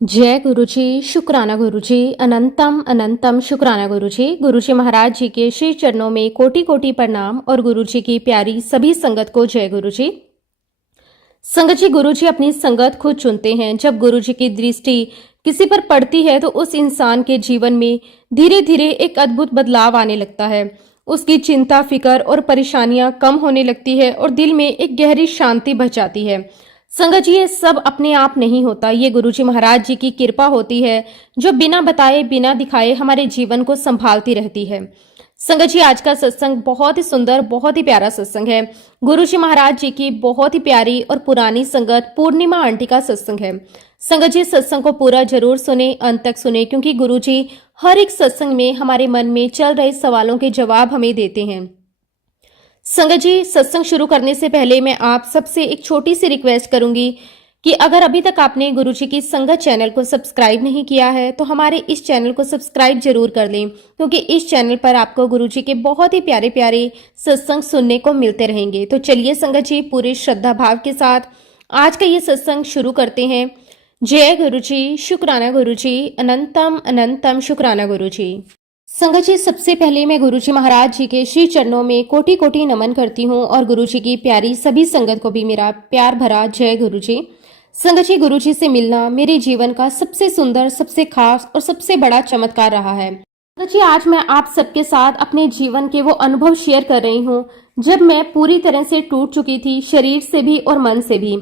जय गुरुजी, शुक्राना गुरुजी, अनंतम अनंतम शुक्राना गुरुजी। गुरुजी महाराज जी के श्री चरणों में कोटि कोटि प्रणाम और गुरुजी की प्यारी सभी संगत को जय गुरुजी। संगत जी, गुरुजी अपनी संगत खुद चुनते हैं। जब गुरुजी की दृष्टि किसी पर पड़ती है तो उस इंसान के जीवन में धीरे धीरे एक अद्भुत बदलाव आने लगता है। उसकी चिंता, फिक्र और परेशानियां कम होने लगती है और दिल में एक गहरी शांति बच जाती है। संगत जी, ये सब अपने आप नहीं होता, ये गुरुजी महाराज जी की कृपा होती है जो बिना बताए बिना दिखाए हमारे जीवन को संभालती रहती है। संगत जी, आज का सत्संग बहुत ही सुंदर, बहुत ही प्यारा सत्संग है। गुरुजी महाराज जी की बहुत ही प्यारी और पुरानी संगत पूर्णिमा आंटी का सत्संग है। संगत जी, सत्संग को पूरा जरूर सुने, अंत तक सुने, क्योंकि गुरुजी हर एक सत्संग में हमारे मन में चल रहे सवालों के जवाब हमें देते हैं। संगत जी, सत्संग शुरू करने से पहले मैं आप सबसे एक छोटी सी रिक्वेस्ट करूंगी कि अगर अभी तक आपने गुरुजी की संगत चैनल को सब्सक्राइब नहीं किया है तो हमारे इस चैनल को सब्सक्राइब जरूर कर लें, क्योंकि इस चैनल पर आपको गुरुजी के बहुत ही प्यारे प्यारे सत्संग सुनने को मिलते रहेंगे। तो चलिए संगत जी, पूरे श्रद्धा भाव के साथ आज का ये सत्संग शुरू करते हैं। जय गुरुजी, शुक्राना गुरुजी, अनंतम अनंतम शुक्राना गुरुजी। संगत जी, सबसे पहले मैं गुरुजी महाराज जी के श्री चरणों में कोटि कोटि नमन करती हूँ और गुरुजी की प्यारी सभी संगत को भी मेरा प्यार भरा जय गुरुजी। संगत जी, गुरुजी से मिलना मेरे जीवन का सबसे सुंदर, सबसे खास और सबसे बड़ा चमत्कार रहा है। संगत जी, आज मैं आप सबके साथ अपने जीवन के वो अनुभव शेयर कर रही हूँ जब मैं पूरी तरह से टूट चुकी थी, शरीर से भी और मन से भी।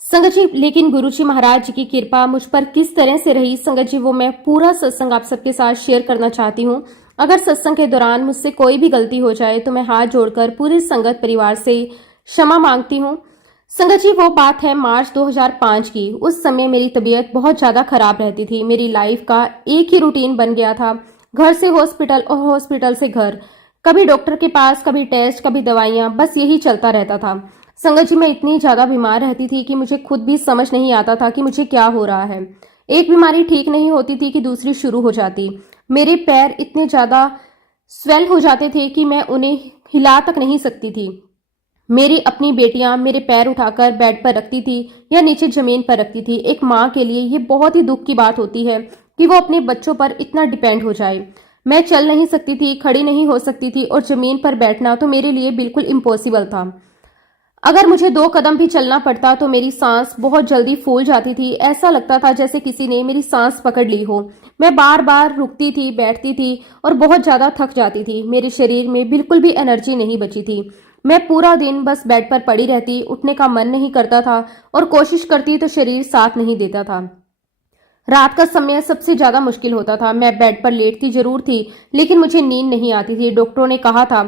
संगत जी, लेकिन गुरुजी महाराज जी की कृपा मुझ पर किस तरह से रही, संगत जी, वो मैं पूरा सत्संग आप सबके साथ शेयर करना चाहती हूँ। अगर सत्संग के दौरान मुझसे कोई भी गलती हो जाए तो मैं हाथ जोड़कर पूरे संगत परिवार से क्षमा मांगती हूँ। संगत जी, वो बात है मार्च 2005 की। उस समय मेरी तबीयत बहुत ज्यादा खराब रहती थी। मेरी लाइफ का एक ही रूटीन बन गया था, घर से हॉस्पिटल और हॉस्पिटल से घर, कभी डॉक्टर के पास, कभी टेस्ट, कभी दवाइयां, बस यही चलता रहता था। संगत जी, मैं इतनी ज्यादा बीमार रहती थी कि मुझे खुद भी समझ नहीं आता था कि मुझे क्या हो रहा है। एक बीमारी ठीक नहीं होती थी कि दूसरी शुरू हो जाती। मेरे पैर इतने ज्यादा स्वेल हो जाते थे कि मैं उन्हें हिला तक नहीं सकती थी। मेरी अपनी बेटियां मेरे पैर उठाकर बेड पर रखती थी या नीचे जमीन पर रखती थी। एक माँ के लिए ये बहुत ही दुख की बात होती है कि वो अपने बच्चों पर इतना डिपेंड हो जाए। मैं चल नहीं सकती थी, खड़ी नहीं हो सकती थी और जमीन पर बैठना तो मेरे लिए बिल्कुल इम्पॉसिबल था। अगर मुझे 2 कदम भी चलना पड़ता तो मेरी सांस बहुत जल्दी फूल जाती थी। ऐसा लगता था जैसे किसी ने मेरी सांस पकड़ ली हो। मैं बार बार रुकती थी, बैठती थी और बहुत ज्यादा थक जाती थी। मेरे शरीर में बिल्कुल भी एनर्जी नहीं बची थी। मैं पूरा दिन बस बेड पर पड़ी रहती, उठने का मन नहीं करता था और कोशिश करती तो शरीर साथ नहीं देता था। रात का समय सबसे ज्यादा मुश्किल होता था। मैं बेड पर लेटती जरूर थी, लेकिन मुझे नींद नहीं आती थी। डॉक्टरों ने कहा था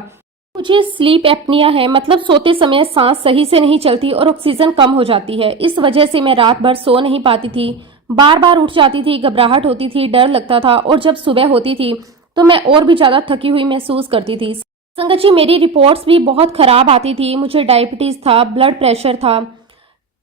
मुझे स्लीप एप्निया है, मतलब सोते समय सांस सही से नहीं चलती और ऑक्सीजन कम हो जाती है। इस वजह से मैं रात भर सो नहीं पाती थी, बार बार उठ जाती थी, घबराहट होती थी, डर लगता था और जब सुबह होती थी तो मैं और भी ज्यादा थकी हुई महसूस करती थी। संगत जी, मेरी रिपोर्ट्स भी बहुत खराब आती थी। मुझे डायबिटीज था, ब्लड प्रेशर था,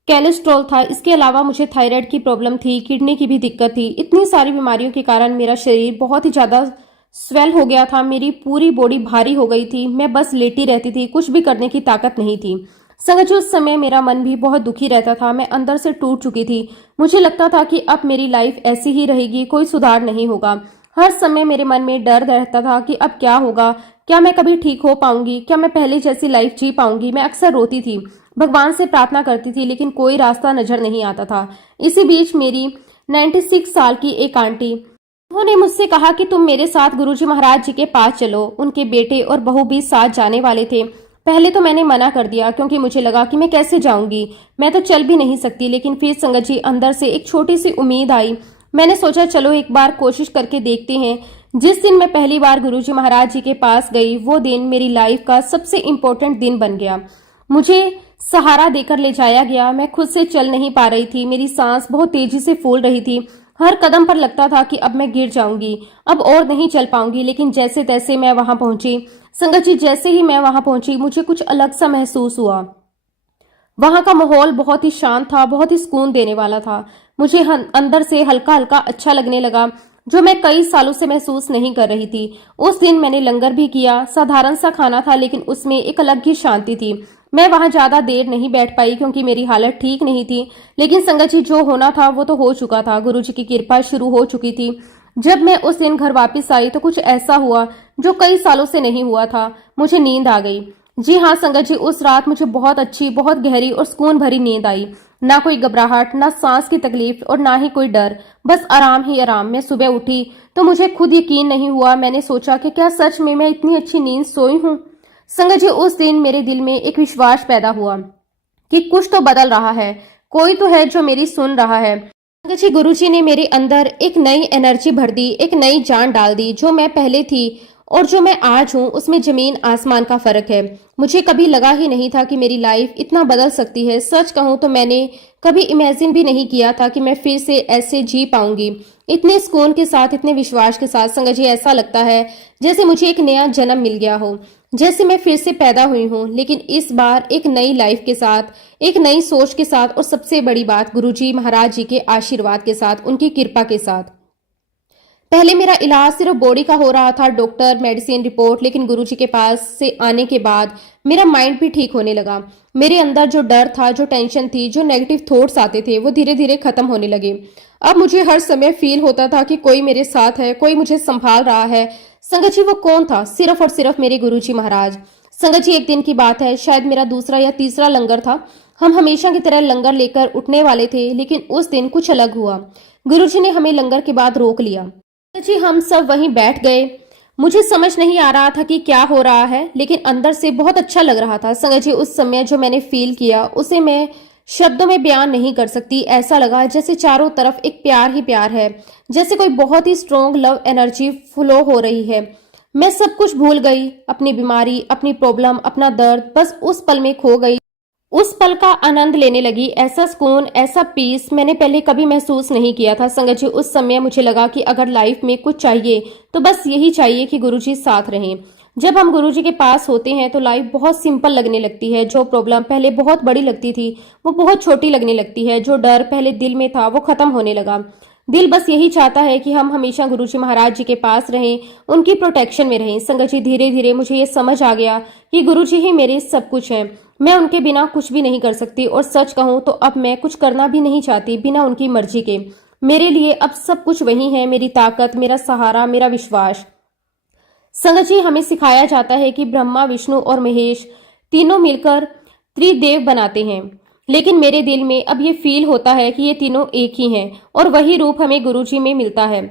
कोलेस्ट्रॉल था, इसके अलावा मुझे थायराइड की प्रॉब्लम थी, किडनी की भी दिक्कत थी। इतनी सारी बीमारियों के कारण मेरा शरीर बहुत ही ज्यादा स्वेल हो गया था। मेरी पूरी बॉडी भारी हो गई थी। मैं बस लेटी रहती थी, कुछ भी करने की ताकत नहीं थी। संगत जी, उस समय मेरा मन भी बहुत दुखी रहता था। मैं अंदर से टूट चुकी थी। मुझे लगता था कि अब मेरी लाइफ ऐसी ही रहेगी, कोई सुधार नहीं होगा। हर समय मेरे मन में डर रहता था कि अब क्या होगा, क्या मैं कभी ठीक हो पाऊंगी, क्या मैं पहले जैसी लाइफ जी पाऊंगी। मैं अक्सर रोती थी, भगवान से प्रार्थना करती थी, लेकिन कोई रास्ता नजर नहीं आता था। इसी बीच मेरी 96 साल की एक आंटी, उन्होंने मुझसे कहा कि तुम मेरे साथ गुरुजी महाराज जी के पास चलो। उनके बेटे और बहू भी साथ जाने वाले थे। पहले तो मैंने मना कर दिया, क्योंकि मुझे लगा कि मैं कैसे जाऊंगी, मैं तो चल भी नहीं सकती। लेकिन फिर संगत जी, अंदर से एक छोटी सी उम्मीद आई। मैंने सोचा चलो एक बार कोशिश करके देखते हैं। जिस दिन मैं पहली बार गुरुजी महाराज जी के पास गई, वो दिन मेरी लाइफ का सबसे इम्पोर्टेंट दिन बन गया। मुझे सहारा देकर ले जाया गया। मैं खुद से चल नहीं पा रही थी, मेरी सांस बहुत तेजी से फूल रही थी। हर कदम पर लगता था कि अब मैं गिर जाऊंगी, अब और नहीं चल पाऊंगी। लेकिन जैसे तैसे मैं वहां पहुंची। संगत जी, जैसे ही मैं वहां पहुंची मुझे कुछ अलग सा महसूस हुआ। वहां का माहौल बहुत ही शांत था, बहुत ही सुकून देने वाला था। मुझे अंदर से हल्का हल्का अच्छा लगने लगा, जो मैं कई सालों से महसूस नहीं कर रही थी। उस दिन मैंने लंगर भी किया। साधारण सा खाना था, लेकिन उसमें एक अलग ही शांति थी। मैं वहां ज्यादा देर नहीं बैठ पाई क्योंकि मेरी हालत ठीक नहीं थी। लेकिन संगत जी, जो होना था वो तो हो चुका था। गुरुजी की कृपा शुरू हो चुकी थी। जब मैं उस दिन घर वापस आई तो कुछ ऐसा हुआ जो कई सालों से नहीं हुआ था। मुझे नींद आ गई। जी हाँ संगत जी, उस रात मुझे बहुत अच्छी, बहुत गहरी और सुकून भरी नींद आई। ना कोई घबराहट, ना सांस की तकलीफ और ना ही कोई डर, बस आराम ही आराम। मैं सुबह उठी तो मुझे खुद यकीन नहीं हुआ। मैंने सोचा कि क्या सच में मैं इतनी अच्छी नींद सोई हूँ। संगत जी, उस दिन मेरे दिल में एक विश्वास पैदा हुआ कि कुछ तो बदल रहा है, कोई तो है जो मेरी सुन रहा है। संगत जी, गुरुजी ने मेरे अंदर एक नई एनर्जी भर दी, एक नई जान डाल दी। जो मैं पहले थी और जो मैं आज हूँ उसमें जमीन आसमान का फर्क है। मुझे कभी लगा ही नहीं था कि मेरी लाइफ इतना बदल सकती है। सच कहूँ तो मैंने कभी इमेजिन भी नहीं किया था कि मैं फिर से ऐसे जी पाऊंगी, इतने सुकून के साथ, इतने विश्वास के साथ। संगत जी, ऐसा लगता है जैसे मुझे एक नया जन्म मिल गया हो, जैसे मैं फिर से पैदा हुई हूँ, लेकिन इस बार एक नई लाइफ के साथ, एक नई सोच के साथ और सबसे बड़ी बात गुरुजी महाराज जी के आशीर्वाद के साथ, उनकी कृपा के साथ। पहले मेरा इलाज सिर्फ बॉडी का हो रहा था, डॉक्टर, मेडिसिन, रिपोर्ट, लेकिन गुरुजी के पास से आने के बाद मेरा माइंड भी ठीक होने लगा। मेरे अंदर जो डर था, जो टेंशन थी, जो नेगेटिव थॉट्स आते थे, वो धीरे धीरे खत्म होने लगे। अब मुझे हर समय फील होता था कि कोई मेरे साथ है, कोई मुझे संभाल रहा है। संगत जी, वो कौन था? सिर्फ और सिर्फ मेरे गुरुजी महाराज। संगत जी, एक दिन की बात है, शायद मेरा दूसरा या तीसरा लंगर था। हम हमेशा की तरह लंगर लेकर उठने वाले थे, लेकिन उस दिन कुछ अलग हुआ। गुरुजी ने हमें लंगर के बाद रोक लिया। जी, हम सब वहीं बैठ गए। मुझे समझ नहीं आ रहा था कि क्या हो रहा है, लेकिन अंदर से बहुत अच्छा लग रहा था। संगत जी, उस समय जो मैंने फील किया उसे मैं शब्दों में बयान नहीं कर सकती। ऐसा लगा जैसे चारों तरफ एक प्यार ही प्यार है, जैसे कोई बहुत ही स्ट्रॉन्ग लव एनर्जी फ्लो हो रही है। मैं सब कुछ भूल गई, अपनी बीमारी, अपनी प्रॉब्लम, अपना दर्द, बस उस पल में खो गई। उस पल का आनंद लेने लगी। ऐसा सुकून, ऐसा पीस मैंने पहले कभी महसूस नहीं किया था। संगत जी, उस समय मुझे लगा कि अगर लाइफ में कुछ चाहिए तो बस यही चाहिए कि गुरुजी साथ रहें। जब हम गुरुजी के पास होते हैं तो लाइफ बहुत सिंपल लगने लगती है। जो प्रॉब्लम पहले बहुत बड़ी लगती थी वो बहुत छोटी लगने लगती है। जो डर पहले दिल में था वो खत्म होने लगा। दिल बस यही चाहता है कि हम हमेशा गुरुजी महाराज जी के पास रहें, उनकी प्रोटेक्शन में रहें। संगत जी, धीरे धीरे मुझे ये समझ आ गया कि गुरुजी ही मेरे सब कुछ हैं। मैं उनके बिना कुछ भी नहीं कर सकती, और सच कहूं तो अब मैं कुछ करना भी नहीं चाहती बिना उनकी मर्जी के। मेरे लिए अब सब कुछ वही है, मेरी ताकत, मेरा सहारा, मेरा विश्वास। संगत जी, हमें सिखाया जाता है कि ब्रह्मा, विष्णु और महेश तीनों मिलकर त्रिदेव बनाते हैं, लेकिन मेरे दिल में अब ये फील होता है कि ये तीनों एक ही हैं, और वही रूप हमें गुरुजी में मिलता है।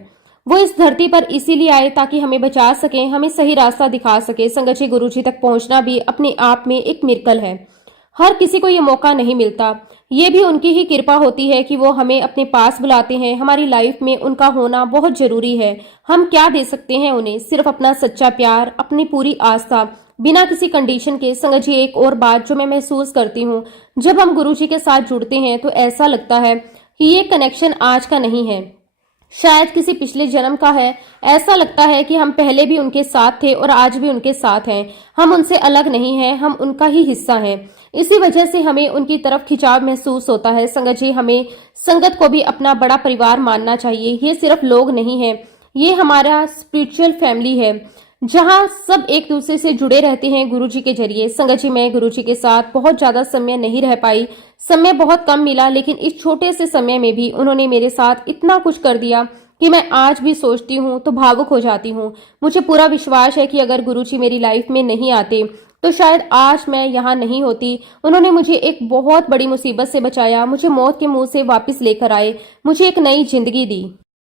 वो इस धरती पर इसीलिए आए ताकि हमें बचा सकें, हमें सही रास्ता दिखा सके। संगत जी, गुरुजी तक पहुंचना भी अपने आप में एक मिरेकल है। हर किसी को ये मौका नहीं मिलता। ये भी उनकी ही कृपा होती है कि वो हमें अपने पास बुलाते हैं। हमारी लाइफ में उनका होना बहुत जरूरी है। हम क्या दे सकते हैं उन्हें? सिर्फ अपना सच्चा प्यार, अपनी पूरी आस्था, बिना किसी कंडीशन के। संगत जी, एक और बात जो मैं महसूस करती हूँ, जब हम गुरुजी के साथ जुड़ते हैं तो ऐसा लगता है कि ये कनेक्शन आज का नहीं है, शायद किसी पिछले जन्म का है। ऐसा लगता है कि हम पहले भी उनके साथ थे और आज भी उनके साथ हैं। हम उनसे अलग नहीं हैं, हम उनका ही हिस्सा हैं। इसी वजह से हमें उनकी तरफ खिंचाव महसूस होता है। संगत जी, हमें संगत को भी अपना बड़ा परिवार मानना चाहिए। ये सिर्फ लोग नहीं है, ये हमारा स्पिरिचुअल फैमिली है, जहाँ सब एक दूसरे से जुड़े रहते हैं गुरुजी के जरिए। संगत जी, मैं गुरुजी के साथ बहुत ज्यादा समय नहीं रह पाई, समय बहुत कम मिला, लेकिन इस छोटे से समय में भी उन्होंने मेरे साथ इतना कुछ कर दिया कि मैं आज भी सोचती हूँ तो भावुक हो जाती हूँ। मुझे पूरा विश्वास है कि अगर गुरुजी मेरी लाइफ में नहीं आते तो शायद आज मैं यहाँ नहीं होती। उन्होंने मुझे एक बहुत बड़ी मुसीबत से बचाया, मुझे मौत के मुंह से वापस लेकर आए, मुझे एक नई जिंदगी दी।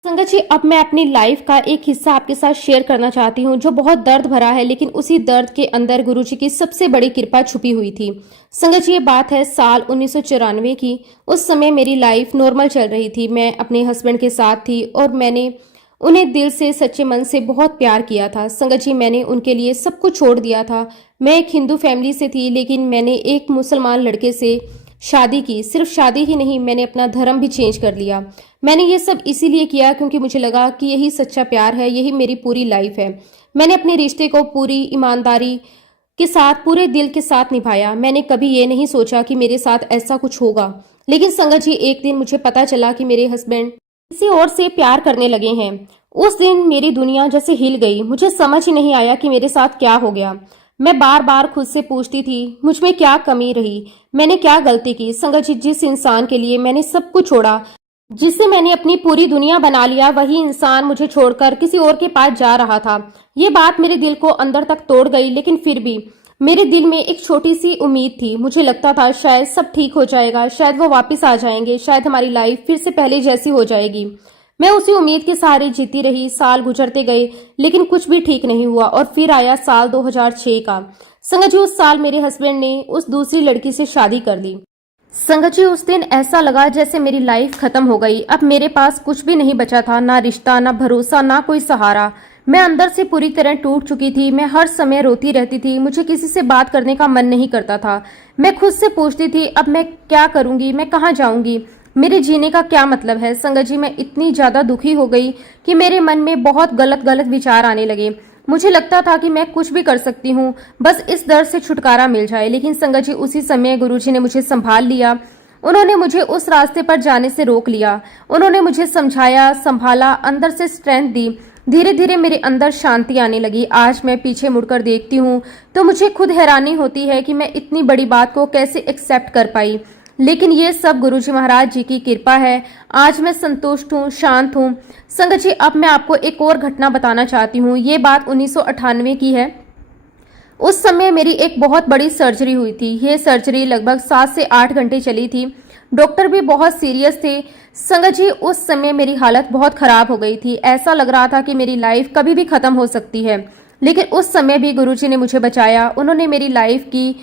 संगत जी, अब मैं अपनी लाइफ का एक हिस्सा आपके साथ शेयर करना चाहती हूँ जो बहुत दर्द भरा है, लेकिन उसी दर्द के अंदर गुरुजी की सबसे बड़ी कृपा छुपी हुई थी। संगत जी, ये बात है साल 1994 की। उस समय मेरी लाइफ नॉर्मल चल रही थी। मैं अपने हस्बैंड के साथ थी और मैंने उन्हें दिल से, सच्चे मन से बहुत प्यार किया था। संगत जी, मैंने उनके लिए सब कुछ छोड़ दिया था। मैं एक हिंदू फैमिली से थी, लेकिन मैंने एक मुसलमान लड़के से शादी की। सिर्फ शादी ही नहीं, मैंने अपना धर्म भी चेंज कर लिया। मैंने ये सब इसीलिए किया क्योंकि मुझे लगा कि यही सच्चा प्यार है, यही मेरी पूरी लाइफ है। मैंने अपने रिश्ते को पूरी ईमानदारी के साथ, पूरे दिल के साथ निभाया। मैंने कभी ये नहीं सोचा कि मेरे साथ ऐसा कुछ होगा। लेकिन संगत जी, एक दिन मुझे पता चला कि मेरे हस्बैंड किसी और से प्यार करने लगे हैं। उस दिन मेरी दुनिया जैसे हिल गई। मुझे समझ ही नहीं आया कि मेरे साथ क्या हो गया। मैं बार बार खुद से पूछती थी मुझ में क्या कमी रही, मैंने क्या गलती की। संगत जी, जिस इंसान के लिए मैंने सब कुछ छोड़ा, जिसे मैंने अपनी पूरी दुनिया बना लिया, वही इंसान मुझे छोड़कर किसी और के पास जा रहा था। ये बात मेरे दिल को अंदर तक तोड़ गई, लेकिन फिर भी मेरे दिल में एक छोटी सी उम्मीद थी। मुझे लगता था शायद सब ठीक हो जाएगा, शायद वो वापस आ जाएंगे, शायद हमारी लाइफ फिर से पहले जैसी हो जाएगी। मैं उसी उम्मीद के सहारे जीती रही। साल गुजरते गए, लेकिन कुछ भी ठीक नहीं हुआ। और फिर आया साल 2006 का। संगत जी, उस साल मेरे हस्बैंड ने उस दूसरी लड़की से शादी कर ली। संगत जी, उस दिन ऐसा लगा जैसे मेरी लाइफ खत्म हो गई। अब मेरे पास कुछ भी नहीं बचा था, ना रिश्ता, ना भरोसा, ना कोई सहारा। मैं अंदर से पूरी तरह टूट चुकी थी। मैं हर समय रोती रहती थी। मुझे किसी से बात करने का मन नहीं करता था। मैं खुद से पूछती थी, अब मैं क्या करूंगी, मैं कहाँ जाऊंगी, मेरे जीने का क्या मतलब है। संगत जी, मैं इतनी ज्यादा दुखी हो गई कि मेरे मन में बहुत गलत गलत विचार आने लगे। मुझे लगता था कि मैं कुछ भी कर सकती हूँ, बस इस दर्द से छुटकारा मिल जाए। लेकिन संगत जी, उसी समय गुरुजी ने मुझे संभाल लिया। उन्होंने मुझे उस रास्ते पर जाने से रोक लिया। उन्होंने मुझे समझाया, संभाला, अंदर से स्ट्रेंथ दी। धीरे धीरे मेरे अंदर शांति आने लगी। आज मैं पीछे मुड़कर देखती हूँ तो मुझे खुद हैरानी होती है कि मैं इतनी बड़ी बात को कैसे एक्सेप्ट कर पाई। लेकिन ये सब गुरुजी महाराज जी की कृपा है। आज मैं संतुष्ट हूँ, शांत हूँ। संगत जी, अब मैं आपको एक और घटना बताना चाहती हूँ। ये बात 1998 की है। उस समय मेरी एक बहुत बड़ी सर्जरी हुई थी। ये सर्जरी लगभग 7 से 8 घंटे चली थी। डॉक्टर भी बहुत सीरियस थे। संगत जी, उस समय मेरी हालत बहुत खराब हो गई थी। ऐसा लग रहा था कि मेरी लाइफ कभी भी खत्म हो सकती है। लेकिन उस समय भी गुरुजी ने मुझे बचाया। उन्होंने मेरी लाइफ की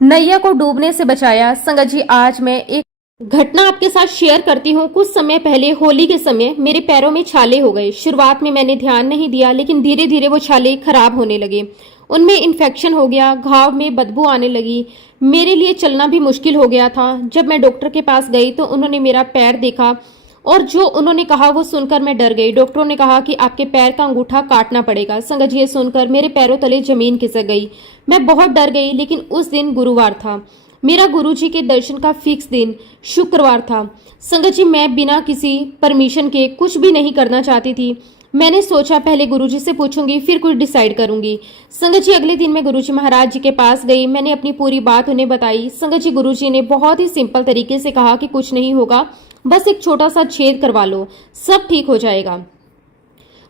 नैया को डूबने से बचाया। संगत जी, आज मैं एक घटना आपके साथ शेयर करती हूँ। कुछ समय पहले होली के समय मेरे पैरों में छाले हो गए। शुरुआत में मैंने ध्यान नहीं दिया, लेकिन धीरे धीरे वो छाले खराब होने लगे। उनमें इन्फेक्शन हो गया, घाव में बदबू आने लगी। मेरे लिए चलना भी मुश्किल हो गया था। जब मैं डॉक्टर के पास गई तो उन्होंने मेरा पैर देखा और जो उन्होंने कहा वो सुनकर मैं डर गई। डॉक्टरों ने कहा कि आपके पैर का अंगूठा काटना पड़ेगा। संगत जी, ये सुनकर मेरे पैरों तले जमीन खिसक गई। मैं बहुत डर गई। लेकिन उस दिन गुरुवार था, मेरा गुरुजी के दर्शन का फिक्स दिन शुक्रवार था। संगत जी, मैं बिना किसी परमिशन के कुछ भी नहीं करना चाहती थी। मैंने सोचा पहले गुरुजी से पूछूंगी, फिर कुछ डिसाइड करूंगी। संगत जी, अगले दिन मैं गुरुजी महाराज जी के पास गई। मैंने अपनी पूरी बात उन्हें बताई। संगत जी, गुरुजी ने बहुत ही सिंपल तरीके से कहा कि कुछ नहीं होगा, बस एक छोटा सा छेद करवा लो, सब ठीक हो जाएगा।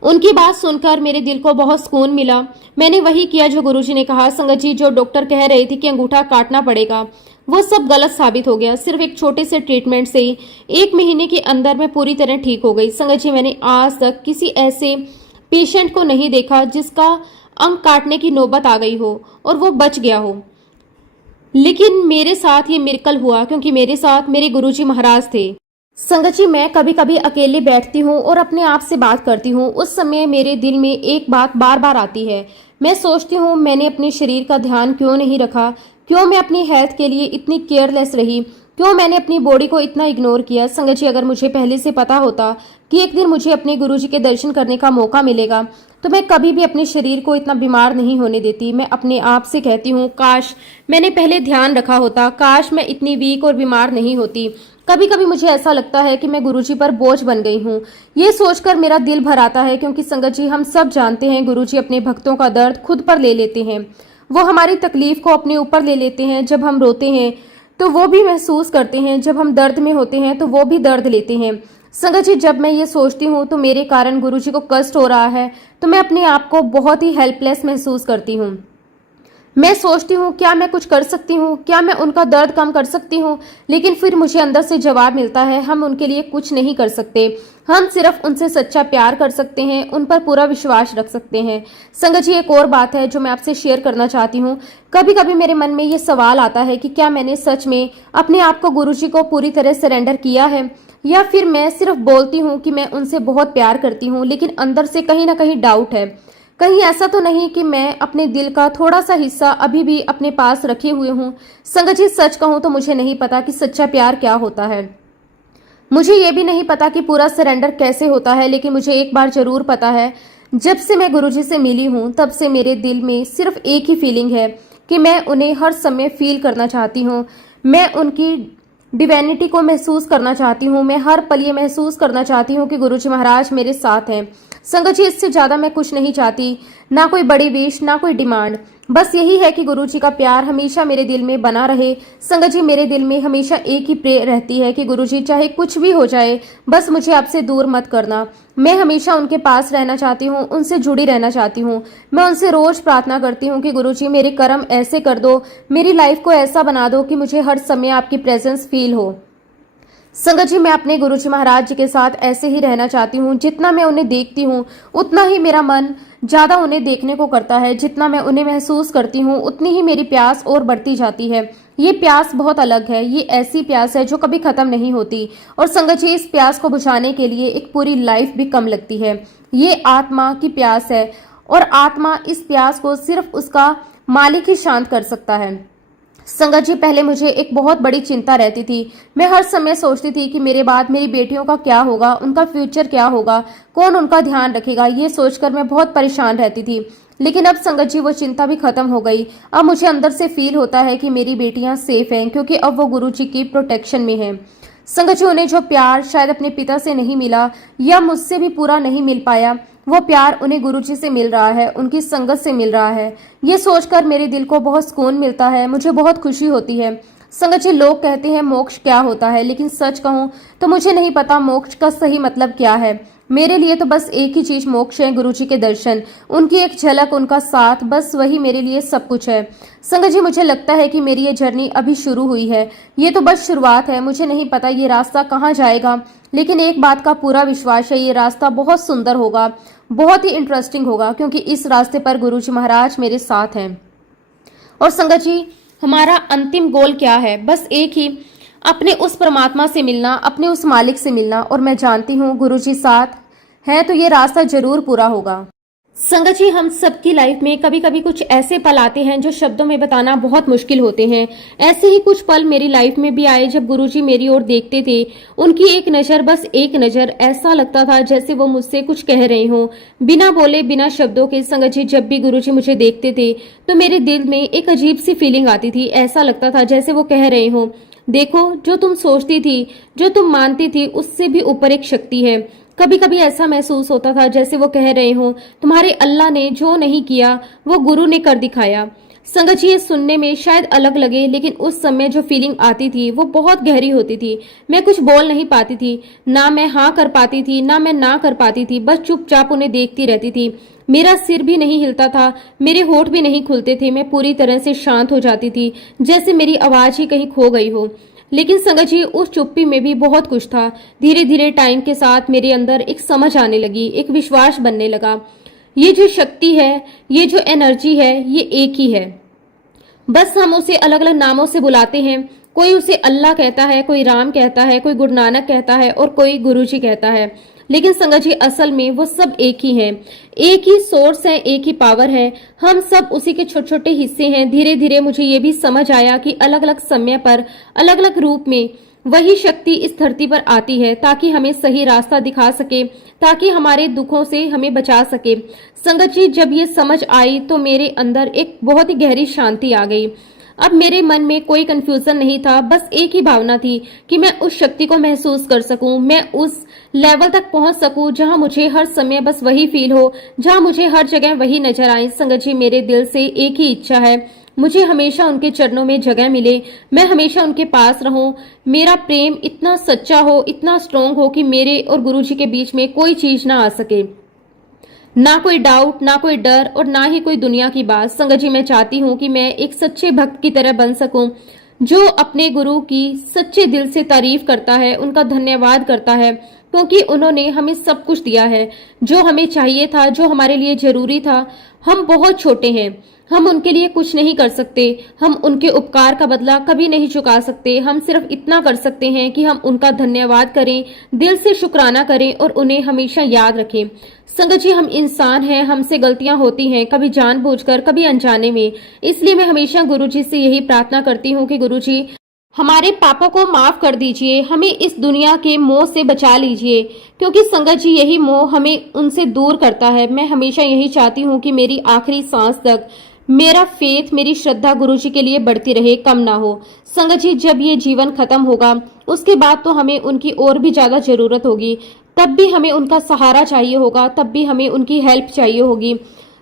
उनकी बात सुनकर मेरे दिल को बहुत सुकून मिला। मैंने वही किया जो गुरुजी ने कहा। संगत जी, जो डॉक्टर कह रहे थे कि अंगूठा काटना पड़ेगा, वो सब गलत साबित हो गया। सिर्फ एक छोटे से ट्रीटमेंट से 1 महीने के अंदर मैं पूरी तरह ठीक हो गई। संगत जी, मैंने आज तक किसी ऐसे पेशेंट को नहीं देखा जिसका अंग काटने की नौबत आ गई हो और वो बच गया हो। लेकिन मेरे साथ ये मिरेकल हुआ क्योंकि मेरे साथ मेरे गुरुजी महाराज थे। संगत जी, मैं कभी कभी अकेले बैठती हूँ और अपने आप से बात करती हूँ। उस समय मेरे दिल में एक बात बार बार आती है। मैं सोचती हूँ, मैंने अपने शरीर का ध्यान क्यों नहीं रखा, क्यों मैं अपनी हेल्थ के लिए इतनी केयरलेस रही, क्यों मैंने अपनी बॉडी को इतना इग्नोर किया। संगत जी, अगर मुझे पहले से पता होता कि एक दिन मुझे अपने गुरुजी के दर्शन करने का मौका मिलेगा तो मैं कभी भी अपने शरीर को इतना बीमार नहीं होने देती। मैं अपने आप से कहती हूँ, काश मैंने पहले ध्यान रखा होता, काश मैं इतनी वीक और बीमार नहीं होती। कभी कभी मुझे ऐसा लगता है कि मैं गुरुजी पर बोझ बन गई हूँ। ये सोचकर मेरा दिल भर आता है, क्योंकि संगत जी, हम सब जानते हैं गुरुजी अपने भक्तों का दर्द खुद पर ले लेते हैं। वो हमारी तकलीफ को अपने ऊपर ले लेते हैं। जब हम रोते हैं तो वो भी महसूस करते हैं, जब हम दर्द में होते हैं तो वो भी दर्द लेते हैं। संगत जी, जब मैं ये सोचती हूँ तो मेरे कारण गुरुजी को कष्ट हो रहा है तो मैं अपने आप को बहुत ही हेल्पलेस महसूस करती हूँ। मैं सोचती हूँ, क्या मैं कुछ कर सकती हूँ, क्या मैं उनका दर्द कम कर सकती हूँ। लेकिन फिर मुझे अंदर से जवाब मिलता है, हम उनके लिए कुछ नहीं कर सकते। हम सिर्फ उनसे सच्चा प्यार कर सकते हैं, उन पर पूरा विश्वास रख सकते हैं। संगत जी, एक और बात है जो मैं आपसे शेयर करना चाहती हूँ। कभी कभी मेरे मन में ये सवाल आता है कि क्या मैंने सच में अपने आप को गुरुजी को पूरी तरह सरेंडर किया है, या फिर मैं सिर्फ बोलती हूँ कि मैं उनसे बहुत प्यार करती हूँ, लेकिन अंदर से कहीं ना कहीं डाउट है। कहीं ऐसा तो नहीं कि मैं अपने दिल का थोड़ा सा हिस्सा अभी भी अपने पास रखे हुए हूँ। संगत जी, सच कहूँ तो मुझे नहीं पता कि सच्चा प्यार क्या होता है। मुझे ये भी नहीं पता कि पूरा सरेंडर कैसे होता है। लेकिन मुझे एक बार जरूर पता है, जब से मैं गुरुजी से मिली हूँ तब से मेरे दिल में सिर्फ एक ही फीलिंग है कि मैं उन्हें हर समय फील करना चाहती हूँ। मैं उनकी डिवैनिटी को महसूस करना चाहती हूँ। मैं हर पल ये महसूस करना चाहती हूँ कि गुरुजी महाराज मेरे साथ हैं। संगत जी, इससे ज़्यादा मैं कुछ नहीं चाहती, ना कोई बड़ी विश, ना कोई डिमांड। बस यही है कि गुरुजी का प्यार हमेशा मेरे दिल में बना रहे। संगत जी, मेरे दिल में हमेशा एक ही प्रे रहती है कि गुरुजी चाहे कुछ भी हो जाए, बस मुझे आपसे दूर मत करना। मैं हमेशा उनके पास रहना चाहती हूँ, उनसे जुड़ी रहना चाहती हूँ। मैं उनसे रोज प्रार्थना करती हूँ कि गुरुजी मेरे कर्म ऐसे कर दो, मेरी लाइफ को ऐसा बना दो कि मुझे हर समय आपकी प्रेजेंस फील हो। संगत जी, मैं अपने गुरुजी महाराज जी के साथ ऐसे ही रहना चाहती हूँ। जितना मैं उन्हें देखती हूँ उतना ही मेरा मन ज्यादा उन्हें देखने को करता है। जितना मैं उन्हें महसूस करती हूँ उतनी ही मेरी प्यास और बढ़ती जाती है। ये प्यास बहुत अलग है, ये ऐसी प्यास है जो कभी खत्म नहीं होती। और संगत जी, इस प्यास को बुझाने के लिए एक पूरी लाइफ भी कम लगती है। ये आत्मा की प्यास है और आत्मा इस प्यास को सिर्फ उसका मालिक ही शांत कर सकता है। संगत जी, पहले मुझे एक बहुत बड़ी चिंता रहती थी। मैं हर समय सोचती थी कि मेरे बाद मेरी बेटियों का क्या होगा, उनका फ्यूचर क्या होगा, कौन उनका ध्यान रखेगा। ये सोचकर मैं बहुत परेशान रहती थी। लेकिन अब संगत जी वो चिंता भी खत्म हो गई। अब मुझे अंदर से फील होता है कि मेरी बेटियां सेफ हैं, क्योंकि अब वो गुरुजी की प्रोटेक्शन में हैं। संगत जी, उन्हें जो प्यार शायद अपने पिता से नहीं मिला या मुझसे भी पूरा नहीं मिल पाया, वो प्यार उन्हें गुरुजी से मिल रहा है, उनकी संगत से मिल रहा है। ये सोचकर मेरे दिल को बहुत सुकून मिलता है, मुझे बहुत खुशी होती है। संगत जी, लोग कहते हैं मोक्ष क्या होता है, लेकिन सच कहूं तो मुझे नहीं पता मोक्ष का सही मतलब क्या है। मेरे लिए तो बस एक ही चीज मोक्ष है, गुरुजी के दर्शन, उनकी एक झलक, उनका साथ, बस वही मेरे लिए सब कुछ है। संगत जी, मुझे लगता है कि मेरी ये जर्नी अभी शुरू हुई है। ये तो बस शुरुआत है। मुझे नहीं पता ये रास्ता कहाँ जाएगा, लेकिन एक बात का पूरा विश्वास है, ये रास्ता बहुत सुंदर होगा, बहुत ही इंटरेस्टिंग होगा, क्योंकि इस रास्ते पर गुरुजी महाराज मेरे साथ हैं। और संगत जी, हमारा अंतिम गोल क्या है? बस एक ही, अपने उस परमात्मा से मिलना, अपने उस मालिक से मिलना। और मैं जानती हूँ गुरुजी साथ है तो ये रास्ता जरूर पूरा होगा। संगत जी, हम सबकी लाइफ में कभी कभी कुछ ऐसे पल आते हैं जो शब्दों में बताना बहुत मुश्किल होते हैं। ऐसे ही कुछ पल मेरी लाइफ में भी आए जब गुरुजी मेरी ओर देखते थे। उनकी एक नजर, बस एक नजर, ऐसा लगता था जैसे वो मुझसे कुछ कह रहे हों, बिना बोले, बिना शब्दों के। संगत जी, जब भी गुरुजी मुझे देखते थे तो मेरे दिल में एक अजीब सी फीलिंग आती थी। ऐसा लगता था जैसे वो कह रहे हों, देखो, जो तुम सोचती थी, जो तुम मानती थी, उससे भी ऊपर एक शक्ति है। कभी कभी ऐसा महसूस होता था जैसे वो कह रहे हो, तुम्हारे अल्लाह ने जो नहीं किया वो गुरु ने कर दिखाया। संगत जी, ये सुनने में शायद अलग लगे, लेकिन उस समय जो फीलिंग आती थी वो बहुत गहरी होती थी। मैं कुछ बोल नहीं पाती थी, ना मैं हाँ कर पाती थी, ना मैं ना कर पाती थी। बस चुपचाप उन्हें देखती रहती थी। मेरा सिर भी नहीं हिलता था, मेरे होठ भी नहीं खुलते थे। मैं पूरी तरह से शांत हो जाती थी, जैसे मेरी आवाज ही कहीं खो गई हो। लेकिन संगत जी, उस चुप्पी में भी बहुत कुछ था। धीरे धीरे टाइम के साथ मेरे अंदर एक समझ आने लगी, एक विश्वास बनने लगा। ये जो शक्ति है, ये जो एनर्जी है, ये एक ही है। बस हम उसे अलग अलग नामों से बुलाते हैं। कोई उसे अल्लाह कहता है, कोई राम कहता है, कोई गुरु नानक कहता है और कोई गुरुजी कहता है। लेकिन संगत जी, असल में वो सब एक ही हैं, एक ही सोर्स है, एक ही पावर है। हम सब उसी के छोटे छोटे हिस्से हैं। धीरे धीरे मुझे ये भी समझ आया कि अलग अलग समय पर, अलग अलग रूप में वही शक्ति इस धरती पर आती है, ताकि हमें सही रास्ता दिखा सके, ताकि हमारे दुखों से हमें बचा सके। संगत जी, जब ये समझ आई तो मेरे अंदर एक बहुत ही गहरी शांति आ गई। अब मेरे मन में कोई कंफ्यूजन नहीं था, बस एक ही भावना थी कि मैं उस शक्ति को महसूस कर सकूं, मैं उस लेवल तक पहुंच सकूं जहां मुझे हर समय बस वही फील हो, जहां मुझे हर जगह वही नजर आए। संगत जी, मेरे दिल से एक ही इच्छा है, मुझे हमेशा उनके चरणों में जगह मिले, मैं हमेशा उनके पास रहूं। मेरा प्रेम इतना सच्चा हो, इतना स्ट्रोंग हो कि मेरे और गुरुजी के बीच में कोई चीज ना आ सके, ना कोई डाउट, ना कोई डर और ना ही कोई दुनिया की बात। संगत जी, मैं चाहती हूँ कि मैं एक सच्चे भक्त की तरह बन सकूं, जो अपने गुरु की सच्चे दिल से तारीफ करता है, उनका धन्यवाद करता है, क्योंकि उन्होंने हमें सब कुछ दिया है जो हमें चाहिए था, जो हमारे लिए जरूरी था। हम बहुत छोटे हैं, हम उनके लिए कुछ नहीं कर सकते, हम उनके उपकार का बदला कभी नहीं चुका सकते। हम सिर्फ इतना कर सकते हैं कि हम उनका धन्यवाद करें, दिल से शुक्राना करें और उन्हें हमेशा याद रखें। संगत जी, हम इंसान हैं, हमसे गलतियां होती हैं, कभी जानबूझकर, कभी अनजाने में। इसलिए मैं हमेशा गुरुजी से यही प्रार्थना करती हूँ कि गुरुजी, हमारे पापों को माफ कर दीजिए, हमें इस दुनिया के मोह से बचा लीजिए, क्योंकि संगत जी, यही मोह हमें उनसे दूर करता है। मैं हमेशा यही चाहती हूँ कि मेरी आखिरी सांस तक मेरा फेथ, मेरी श्रद्धा गुरुजी के लिए बढ़ती रहे, कम ना हो। संगत जी, जब ये जीवन खत्म होगा उसके बाद तो हमें उनकी और भी ज्यादा जरूरत होगी, तब भी हमें उनका सहारा चाहिए होगा, तब भी हमें उनकी हेल्प चाहिए होगी।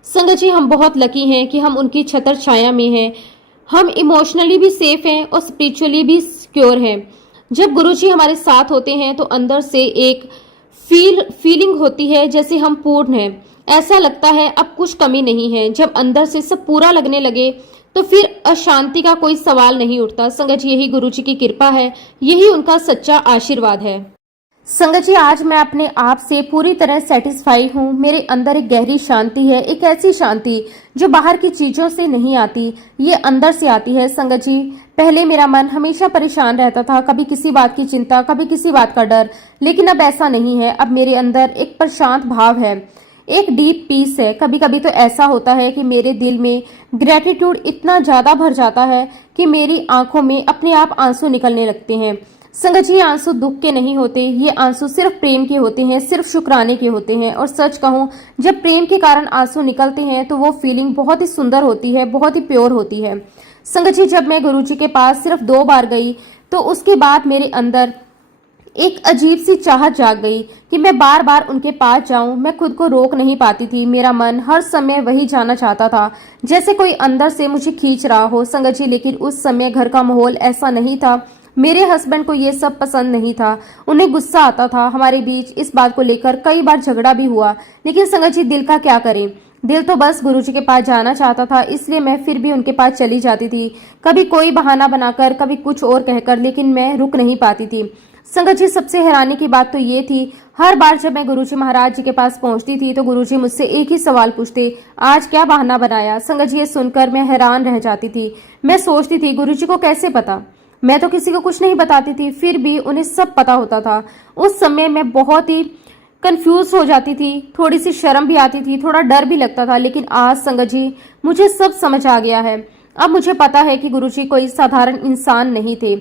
संगत जी, हम बहुत लकी हैं कि हम उनकी छत्र छाया में हैं। हम इमोशनली भी सेफ हैं और स्पिरिचुअली भी सिक्योर हैं। जब गुरुजी हमारे साथ होते हैं तो अंदर से एक फीलिंग होती है जैसे हम पूर्ण हैं। ऐसा लगता है अब कुछ कमी नहीं है। जब अंदर से सब पूरा लगने लगे तो फिर अशांति का कोई सवाल नहीं उठता। संगत जी, यही गुरुजी की कृपा है, यही उनका सच्चा आशीर्वाद है। संगत जी, आज मैं अपने आप से पूरी तरह सेटिस्फाइड हूँ। मेरे अंदर एक गहरी शांति है, एक ऐसी शांति जो बाहर की चीजों से नहीं आती, ये अंदर से आती है। संगत जी, पहले मेरा मन हमेशा परेशान रहता था, कभी किसी बात की चिंता, कभी किसी बात का डर, लेकिन अब ऐसा नहीं है। अब मेरे अंदर एक प्रशांत भाव है, एक डीप पीस है। कभी कभी तो ऐसा होता है कि मेरे दिल में ग्रेटिट्यूड इतना ज्यादा भर जाता है कि मेरी आंखों में अपने आप आंसू निकलने लगते हैं। संगत जी, ये आंसू दुख के नहीं होते, ये आंसू सिर्फ प्रेम के होते हैं, सिर्फ शुक्राने के होते हैं। और सच कहूँ, जब प्रेम के कारण आंसू निकलते हैं तो वो फीलिंग बहुत ही सुंदर होती है, बहुत ही प्योर होती है। संगत जी, जब मैं गुरुजी के पास सिर्फ 2 बार गई तो उसके बाद मेरे अंदर एक अजीब सी चाहत जाग गई कि मैं बार बार उनके पास जाऊं। मैं खुद को रोक नहीं पाती थी, मेरा मन हर समय वही जाना चाहता था, जैसे कोई अंदर से मुझे खींच रहा हो। संगत जी, लेकिन उस समय घर का माहौल ऐसा नहीं था। मेरे हस्बैंड को ये सब पसंद नहीं था, उन्हें गुस्सा आता था। हमारे बीच इस बात को लेकर कई बार झगड़ा भी हुआ, लेकिन संगत जी, दिल का क्या करें, दिल तो बस गुरुजी के पास जाना चाहता था, इसलिए मैं फिर भी उनके पास चली जाती थी, कभी कोई बहाना बनाकर, कभी कुछ और कहकर, लेकिन मैं रुक नहीं पाती थी। संगत जी, सबसे हैरानी की बात तो ये थी, हर बार जब मैं गुरुजी महाराज जी के पास पहुंचती थी तो गुरुजी मुझसे एक ही सवाल पूछते, आज क्या बहाना बनाया। संगत जी, ये सुनकर मैं हैरान रह जाती थी। मैं सोचती थी, गुरुजी को कैसे पता, मैं तो किसी को कुछ नहीं बताती थी, फिर भी उन्हें सब पता होता था। उस समय मैं बहुत ही कंफ्यूज हो जाती थी, थोड़ी सी शर्म भी आती थी, थोड़ा डर भी लगता था। लेकिन आज संगत जी, मुझे सब समझ आ गया है। अब मुझे पता है कि गुरुजी कोई साधारण इंसान नहीं थे,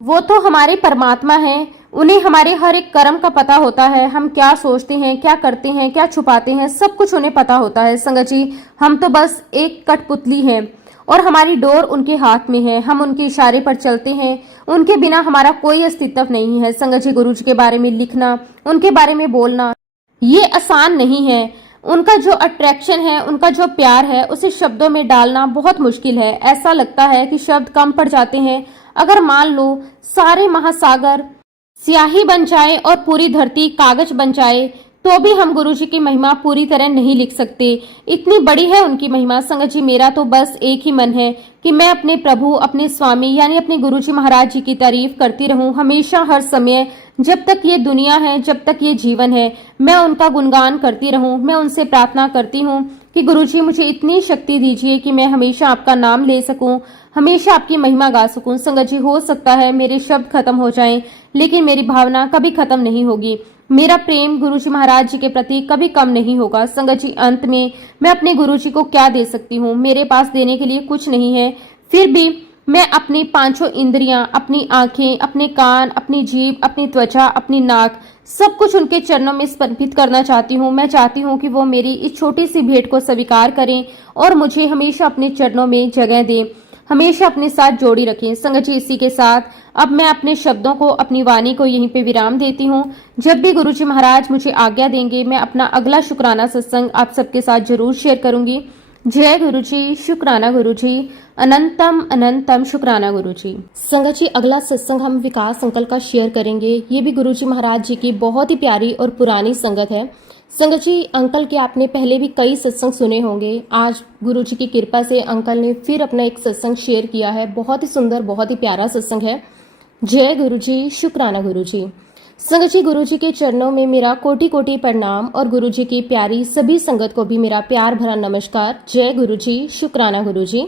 वो तो हमारे परमात्मा हैं। उन्हें हमारे हर एक कर्म का पता होता है, हम क्या सोचते हैं, क्या करते हैं, क्या छुपाते हैं, सब कुछ उन्हें पता होता है। संगत जी, हम तो बस एक कठपुतली हैं और हमारी डोर उनके हाथ में है। हम उनके इशारे पर चलते हैं, उनके बिना हमारा कोई अस्तित्व नहीं है। संगत जी, गुरुजी के बारे में लिखना, उनके बारे में बोलना, ये आसान नहीं है। उनका जो अट्रैक्शन है, उनका जो प्यार है, उसे शब्दों में डालना बहुत मुश्किल है। ऐसा लगता है कि शब्द कम पड़ जाते हैं। अगर मान लो सारे महासागर स्याही बन जाए और पूरी धरती कागज बन जाए तो भी हम गुरुजी की महिमा पूरी तरह नहीं लिख सकते, इतनी बड़ी है उनकी महिमा। संगत जी, मेरा तो बस एक ही मन है कि मैं अपने प्रभु, अपने स्वामी यानी अपने गुरुजी महाराज जी की तारीफ करती रहूं हमेशा, हर समय, जब तक ये दुनिया है, जब तक ये जीवन है। मैं उनका गुणगान करती रहूं। मैं उनसे प्रार्थना करती हूं कि गुरुजी, मुझे इतनी शक्ति दीजिए कि मैं हमेशा आपका नाम ले सकूं, हमेशा आपकी महिमा गा सकूं। संगत जी, हो सकता है मेरे शब्द खत्म हो जाएं, लेकिन मेरी भावना कभी खत्म नहीं होगी। मेरा प्रेम गुरुजी महाराज जी के प्रति कभी कम नहीं होगा। संगत जी, अंत में मैं अपने गुरुजी को क्या दे सकती हूँ, मेरे पास देने के लिए कुछ नहीं है। फिर भी मैं अपनी 5 इंद्रियां, अपनी आंखें, अपने कान, अपनी जीभ, अपनी त्वचा, अपनी नाक, सब कुछ उनके चरणों में समर्पित करना चाहती हूँ। मैं चाहती हूँ कि वो मेरी इस छोटी सी भेंट को स्वीकार करें और मुझे हमेशा अपने चरणों में जगह दें, हमेशा अपने साथ जोड़ी रखें। संगत जी, इसी के साथ अब मैं अपने शब्दों को, अपनी वाणी को यहीं पे विराम देती हूँ। जब भी गुरुजी महाराज मुझे आज्ञा देंगे, मैं अपना अगला शुक्राना सत्संग आप सबके साथ जरूर शेयर करूंगी। जय गुरुजी, शुक्राना गुरुजी, अनंतम अनंतम शुक्राना गुरुजी। संगत जी, अगला सत्संग हम विकास अंकल का शेयर करेंगे। ये भी गुरुजी महाराज जी की बहुत ही प्यारी और पुरानी संगत है। संगत जी, अंकल के आपने पहले भी कई सत्संग सुने होंगे। आज गुरुजी की कृपा से अंकल ने फिर अपना एक सत्संग शेयर किया है। बहुत ही सुंदर, बहुत ही प्यारा सत्संग है। जय गुरुजी, शुक्राना गुरुजी। संगत जी, गुरुजी के चरणों में मेरा कोटि कोटि प्रणाम और गुरुजी की प्यारी सभी संगत को भी मेरा प्यार भरा नमस्कार। जय गुरुजी, शुक्राना गुरुजी।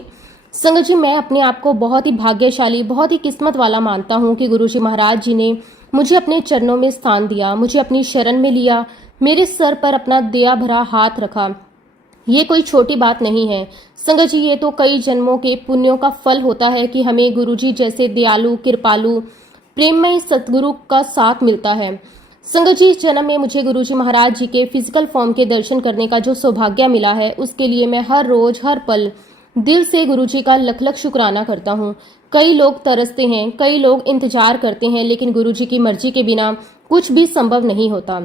संगत जी, मैं अपने आप को बहुत ही भाग्यशाली, बहुत ही किस्मत वाला मानता हूँ कि गुरुजी महाराज जी ने मुझे अपने चरणों में स्थान दिया, मुझे अपनी शरण में लिया, मेरे सर पर अपना दया भरा हाथ रखा। ये कोई छोटी बात नहीं है संगत जी, ये तो कई जन्मों के पुण्यों का फल होता है कि हमें गुरुजी जैसे दयालु, कृपालु, प्रेममय सतगुरु का साथ मिलता है। संगत जी, इस जन्म में मुझे गुरुजी महाराज जी के फिजिकल फॉर्म के दर्शन करने का जो सौभाग्य मिला है, उसके लिए मैं हर रोज, हर पल दिल से गुरुजी का लख लख शुक्राना करता हूँ। कई लोग तरसते हैं, कई लोग इंतजार करते हैं, लेकिन गुरुजी की मर्जी के बिना कुछ भी संभव नहीं होता।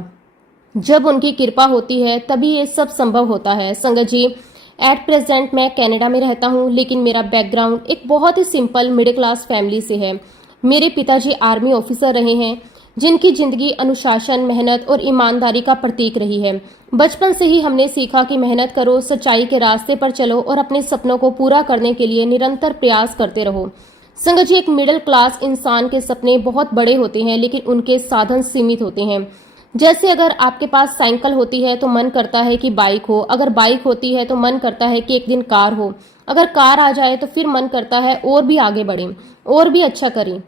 जब उनकी कृपा होती है तभी ये सब संभव होता है। संगत जी, एट प्रेजेंट मैं कनाडा में रहता हूँ, लेकिन मेरा बैकग्राउंड एक बहुत ही सिंपल मिडिल क्लास फैमिली से है। मेरे पिताजी आर्मी ऑफिसर रहे हैं, जिनकी जिंदगी अनुशासन, मेहनत और ईमानदारी का प्रतीक रही है। बचपन से ही हमने सीखा कि मेहनत करो, सच्चाई के रास्ते पर चलो और अपने सपनों को पूरा करने के लिए निरंतर प्रयास करते रहो। संगत जी, एक मिडिल क्लास इंसान के सपने बहुत बड़े होते हैं, लेकिन उनके साधन सीमित होते हैं। जैसे अगर आपके पास साइकिल होती है तो मन करता है कि बाइक हो, अगर बाइक होती है तो मन करता है कि एक दिन कार हो, अगर कार आ जाए तो फिर मन करता है और भी आगे बढ़ें और भी अच्छा करें।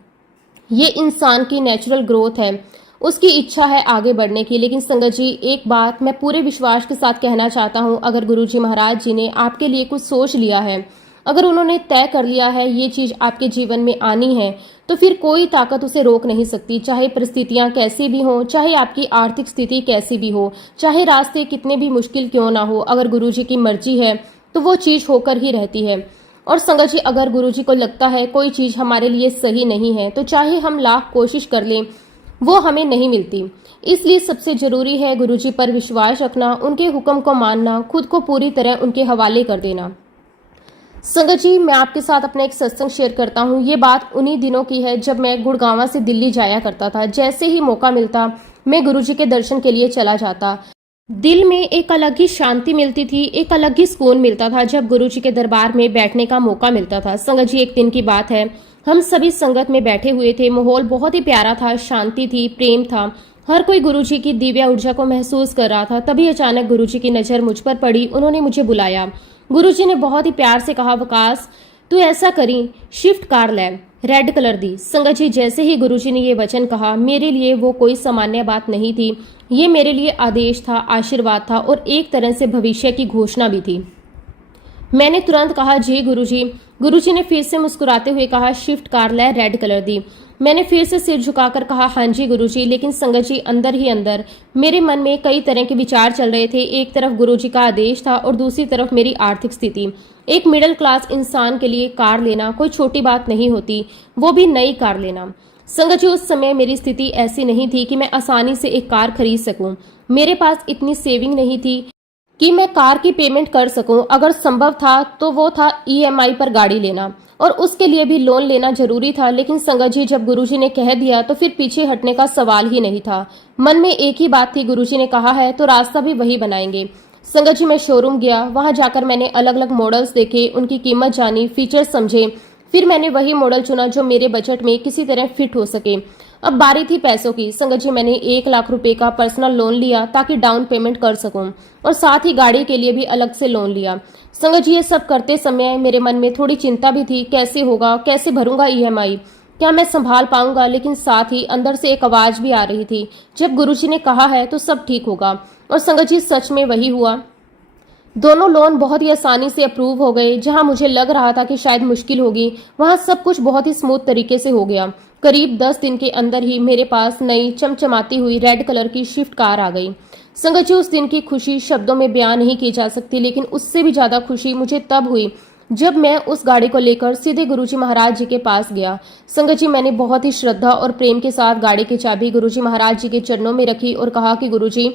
ये इंसान की नेचुरल ग्रोथ है, उसकी इच्छा है आगे बढ़ने की। लेकिन संगत जी, एक बात मैं पूरे विश्वास के साथ कहना चाहता हूँ, अगर गुरुजी महाराज जी ने आपके लिए कुछ सोच लिया है, अगर उन्होंने तय कर लिया है ये चीज आपके जीवन में आनी है, तो फिर कोई ताकत उसे रोक नहीं सकती। चाहे परिस्थितियां कैसी भी हों, चाहे आपकी आर्थिक स्थिति कैसी भी हो, चाहे रास्ते कितने भी मुश्किल क्यों ना हो, अगर गुरुजी की मर्जी है तो वो चीज होकर ही रहती है। और संगत जी, अगर गुरुजी को लगता है कोई चीज हमारे लिए सही नहीं है, तो चाहे हम लाख कोशिश कर लें, वो हमें नहीं मिलती। इसलिए सबसे जरूरी है गुरुजी पर विश्वास रखना, उनके हुक्म को मानना, खुद को पूरी तरह उनके हवाले कर देना। संगत जी, मैं आपके साथ अपना एक सत्संग शेयर करता हूँ। ये बात उन्हीं दिनों की है जब मैं गुड़गांव से दिल्ली जाया करता था। जैसे ही मौका मिलता मैं गुरुजी के दर्शन के लिए चला जाता। दिल में एक अलग ही शांति मिलती थी, एक अलग ही सुकून मिलता था जब गुरुजी के दरबार में बैठने का मौका मिलता था। संगत जी, एक दिन की बात है, हम सभी संगत में बैठे हुए थे। माहौल बहुत ही प्यारा था, शांति थी, प्रेम था, हर कोई गुरुजी की दिव्य ऊर्जा को महसूस कर रहा था। तभी अचानक गुरुजी की नजर मुझ पर पड़ी। उन्होंने मुझे बुलाया। गुरुजी ने बहुत ही प्यार से कहा, वकास तू ऐसा करी, शिफ्ट कार ले, रेड कलर दी। संगत जी, जैसे ही गुरुजी ने ये वचन कहा, मेरे लिए वो कोई सामान्य बात नहीं थी। ये मेरे लिए आदेश था, आशीर्वाद था और एक तरह से भविष्य की घोषणा भी थी। मैंने तुरंत कहा, जी गुरुजी। गुरुजी ने फिर से मुस्कुराते हुए कहा, शिफ्ट कार ले, रेड कलर दी। मैंने फिर से सिर झुकाकर कहा, हाँ जी गुरुजी। लेकिन संगत जी, अंदर ही अंदर मेरे मन में कई तरह के विचार चल रहे थे। एक तरफ गुरुजी का आदेश था और दूसरी तरफ मेरी आर्थिक स्थिति। एक मिडिल क्लास इंसान के लिए कार लेना कोई छोटी बात नहीं होती, वो भी नई कार लेना। संगत जी, उस समय मेरी स्थिति ऐसी नहीं थी कि मैं आसानी से एक कार खरीद सकूं। मेरे पास इतनी सेविंग नहीं थी कि मैं कार की पेमेंट कर सकूं। अगर संभव था तो वो था ईएमआई पर गाड़ी लेना, और उसके लिए भी लोन लेना जरूरी था। लेकिन संगत जी, जब गुरुजी ने कह दिया तो फिर पीछे हटने का सवाल ही नहीं था। मन में एक ही बात थी, गुरुजी ने कहा है तो रास्ता भी वही बनाएंगे। संगत जी, मैं शोरूम गया। वहां जाकर मैंने अलग अलग मॉडल्स देखे, उनकी कीमत जानी, फीचर्स समझे। फिर मैंने वही मॉडल चुना जो मेरे बजट में किसी तरह फिट हो सके। अब बारी थी पैसों की। संगत जी, मैंने 1 लाख रुपए का पर्सनल लोन लिया ताकि डाउन पेमेंट कर सकूं, और साथ ही गाड़ी के लिए भी अलग से लोन लिया। संगत जी, ये सब करते समय मेरे मन में थोड़ी चिंता भी थी, कैसे होगा, कैसे भरूंगा ईएमआई, क्या मैं संभाल पाऊंगा। लेकिन साथ ही अंदर से एक आवाज भी आ रही थी, जब गुरुजी ने कहा है तो सब ठीक होगा। और संगत जी, सच में वही हुआ। दोनों लोन बहुत ही आसानी से अप्रूव हो गए। जहां मुझे लग रहा था कि शायद मुश्किल होगी, वहां सब कुछ बहुत ही स्मूथ तरीके से हो गया। करीब 10 दिन के अंदर ही मेरे पास नई चमचमाती हुई रेड कलर की स्विफ्ट कार आ गई। संगत जी, उस दिन की खुशी शब्दों में बयान नहीं की जा सकती, लेकिन उससे भी ज्यादा खुशी मुझे तब हुई जब मैं उस गाड़ी को लेकर सीधे गुरुजी महाराज जी के पास गया। संगत जी, मैंने बहुत ही श्रद्धा और प्रेम के साथ गाड़ी की चाबी गुरुजी महाराज जी के चरणों में रखी और कहा कि गुरुजी,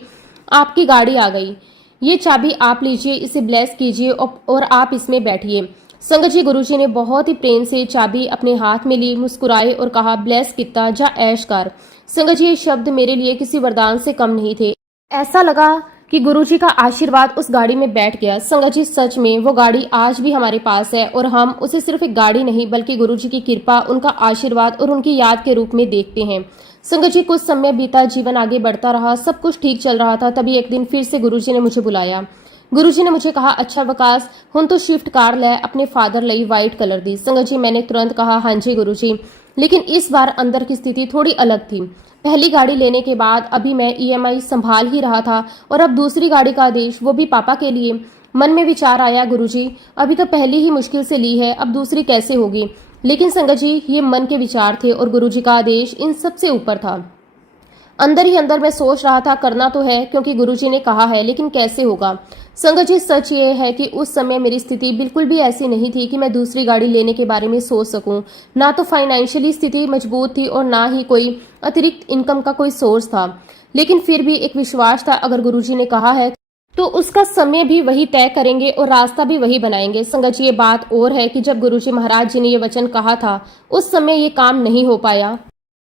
आपकी गाड़ी आ गई, ये चाबी आप लीजिए, इसे ब्लेस कीजिए और आप इसमें बैठिए। संगत जी, गुरुजी ने बहुत ही प्रेम से चाबी अपने हाथ में ली, मुस्कुराए और कहा, ब्लेस किता जा ऐश कर। संगत जी, ये शब्द मेरे लिए किसी वरदान से कम नहीं थे। ऐसा लगा कि गुरुजी का आशीर्वाद उस गाड़ी में बैठ गया। संगत जी, सच में वो गाड़ी आज भी हमारे पास है और हम उसे सिर्फ एक गाड़ी नहीं बल्कि गुरुजी की कृपा, उनका आशीर्वाद और उनकी याद के रूप में देखते हैं। संगत जी, कुछ समय बीता, जीवन आगे बढ़ता रहा, सब कुछ ठीक चल रहा था। तभी एक दिन फिर से गुरुजी ने मुझे बुलाया। गुरुजी ने मुझे कहा, अच्छा वकास, हुन तो स्विफ्ट कार ले अपने फादर लई वाइट कलर दी। संगत जी, मैंने तुरंत कहा, हाँ जी गुरुजी। लेकिन इस बार अंदर की स्थिति थोड़ी अलग थी। पहली गाड़ी लेने के बाद अभी मैं ईएमआई संभाल ही रहा था और अब दूसरी गाड़ी का आदेश, वो भी पापा के लिए। मन में विचार आया, गुरुजी अभी तो पहली ही मुश्किल से ली है, अब दूसरी कैसे होगी। लेकिन संगत जी, ये मन के विचार थे और गुरुजी का आदेश इन सब से ऊपर था। अंदर ही अंदर मैं सोच रहा था, करना तो है क्योंकि गुरुजी ने कहा है, लेकिन कैसे होगा। संगत जी, सच ये है कि उस समय मेरी स्थिति बिल्कुल भी ऐसी नहीं थी कि मैं दूसरी गाड़ी लेने के बारे में सोच सकूं। ना तो फाइनेंशियली स्थिति मजबूत थी और ना ही कोई अतिरिक्त इनकम का कोई सोर्स था। लेकिन फिर भी एक विश्वास था, अगर गुरुजी ने कहा है तो उसका समय भी वही तय करेंगे और रास्ता भी वही बनाएंगे। संगत जी, ये बात और है कि जब गुरुजी महाराज जी ने ये वचन कहा था, उस समय ये काम नहीं हो पाया,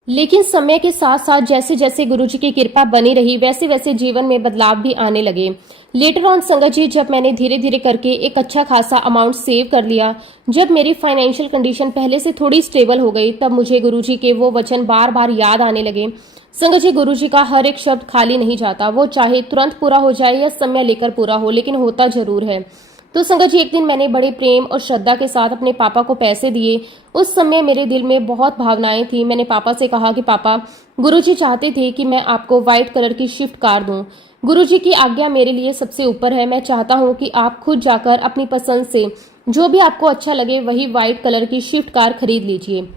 लेकिन समय के साथ साथ जैसे जैसे गुरुजी की कृपा बनी रही, वैसे वैसे जीवन में बदलाव भी आने लगे। लेटर ऑन संगत जी, जब मैंने धीरे धीरे करके एक अच्छा खासा अमाउंट सेव कर लिया, जब मेरी फाइनेंशियल कंडीशन पहले से थोड़ी स्टेबल हो गई, तब मुझे गुरुजी के वो वचन बार बार याद आने लगे। संगत जी, गुरुजी का हर एक शब्द खाली नहीं जाता, वो चाहे तुरंत पूरा हो जाए या समय लेकर पूरा हो, लेकिन होता जरूर है। तो संगत जी, एक दिन मैंने बड़े प्रेम और श्रद्धा के साथ अपने पापा को पैसे दिए। उस समय मेरे दिल में बहुत भावनाएं थी। मैंने पापा से कहा कि पापा, गुरुजी चाहते थे कि मैं आपको व्हाइट कलर की स्विफ्ट कार दूं। गुरुजी की आज्ञा मेरे लिए सबसे ऊपर है। मैं चाहता हूं कि आप खुद जाकर अपनी पसंद से जो भी आपको अच्छा लगे वही व्हाइट कलर की स्विफ्ट कार खरीद लीजिए।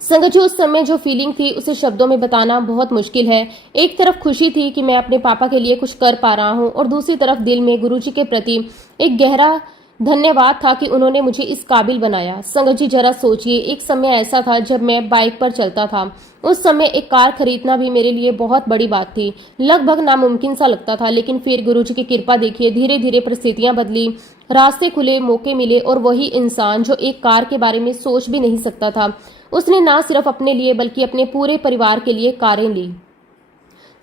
संगत जी, उस समय जो फीलिंग थी उसे शब्दों में बताना बहुत मुश्किल है। एक तरफ खुशी थी कि मैं अपने पापा के लिए कुछ कर पा रहा हूँ, और दूसरी तरफ दिल में गुरुजी के प्रति एक गहरा धन्यवाद था कि उन्होंने मुझे इस काबिल बनाया। संगत जी, जरा सोचिए, एक समय ऐसा था जब मैं बाइक पर चलता था। उस समय एक कार खरीदना भी मेरे लिए बहुत बड़ी बात थी, लगभग नामुमकिन सा लगता था। लेकिन फिर गुरुजी की कृपा देखिए, धीरे धीरे परिस्थितियां बदली, रास्ते खुले, मौके मिले, और वही इंसान जो एक कार के बारे में सोच भी नहीं सकता था, उसने ना सिर्फ अपने लिए बल्कि अपने पूरे परिवार के लिए कारें ली।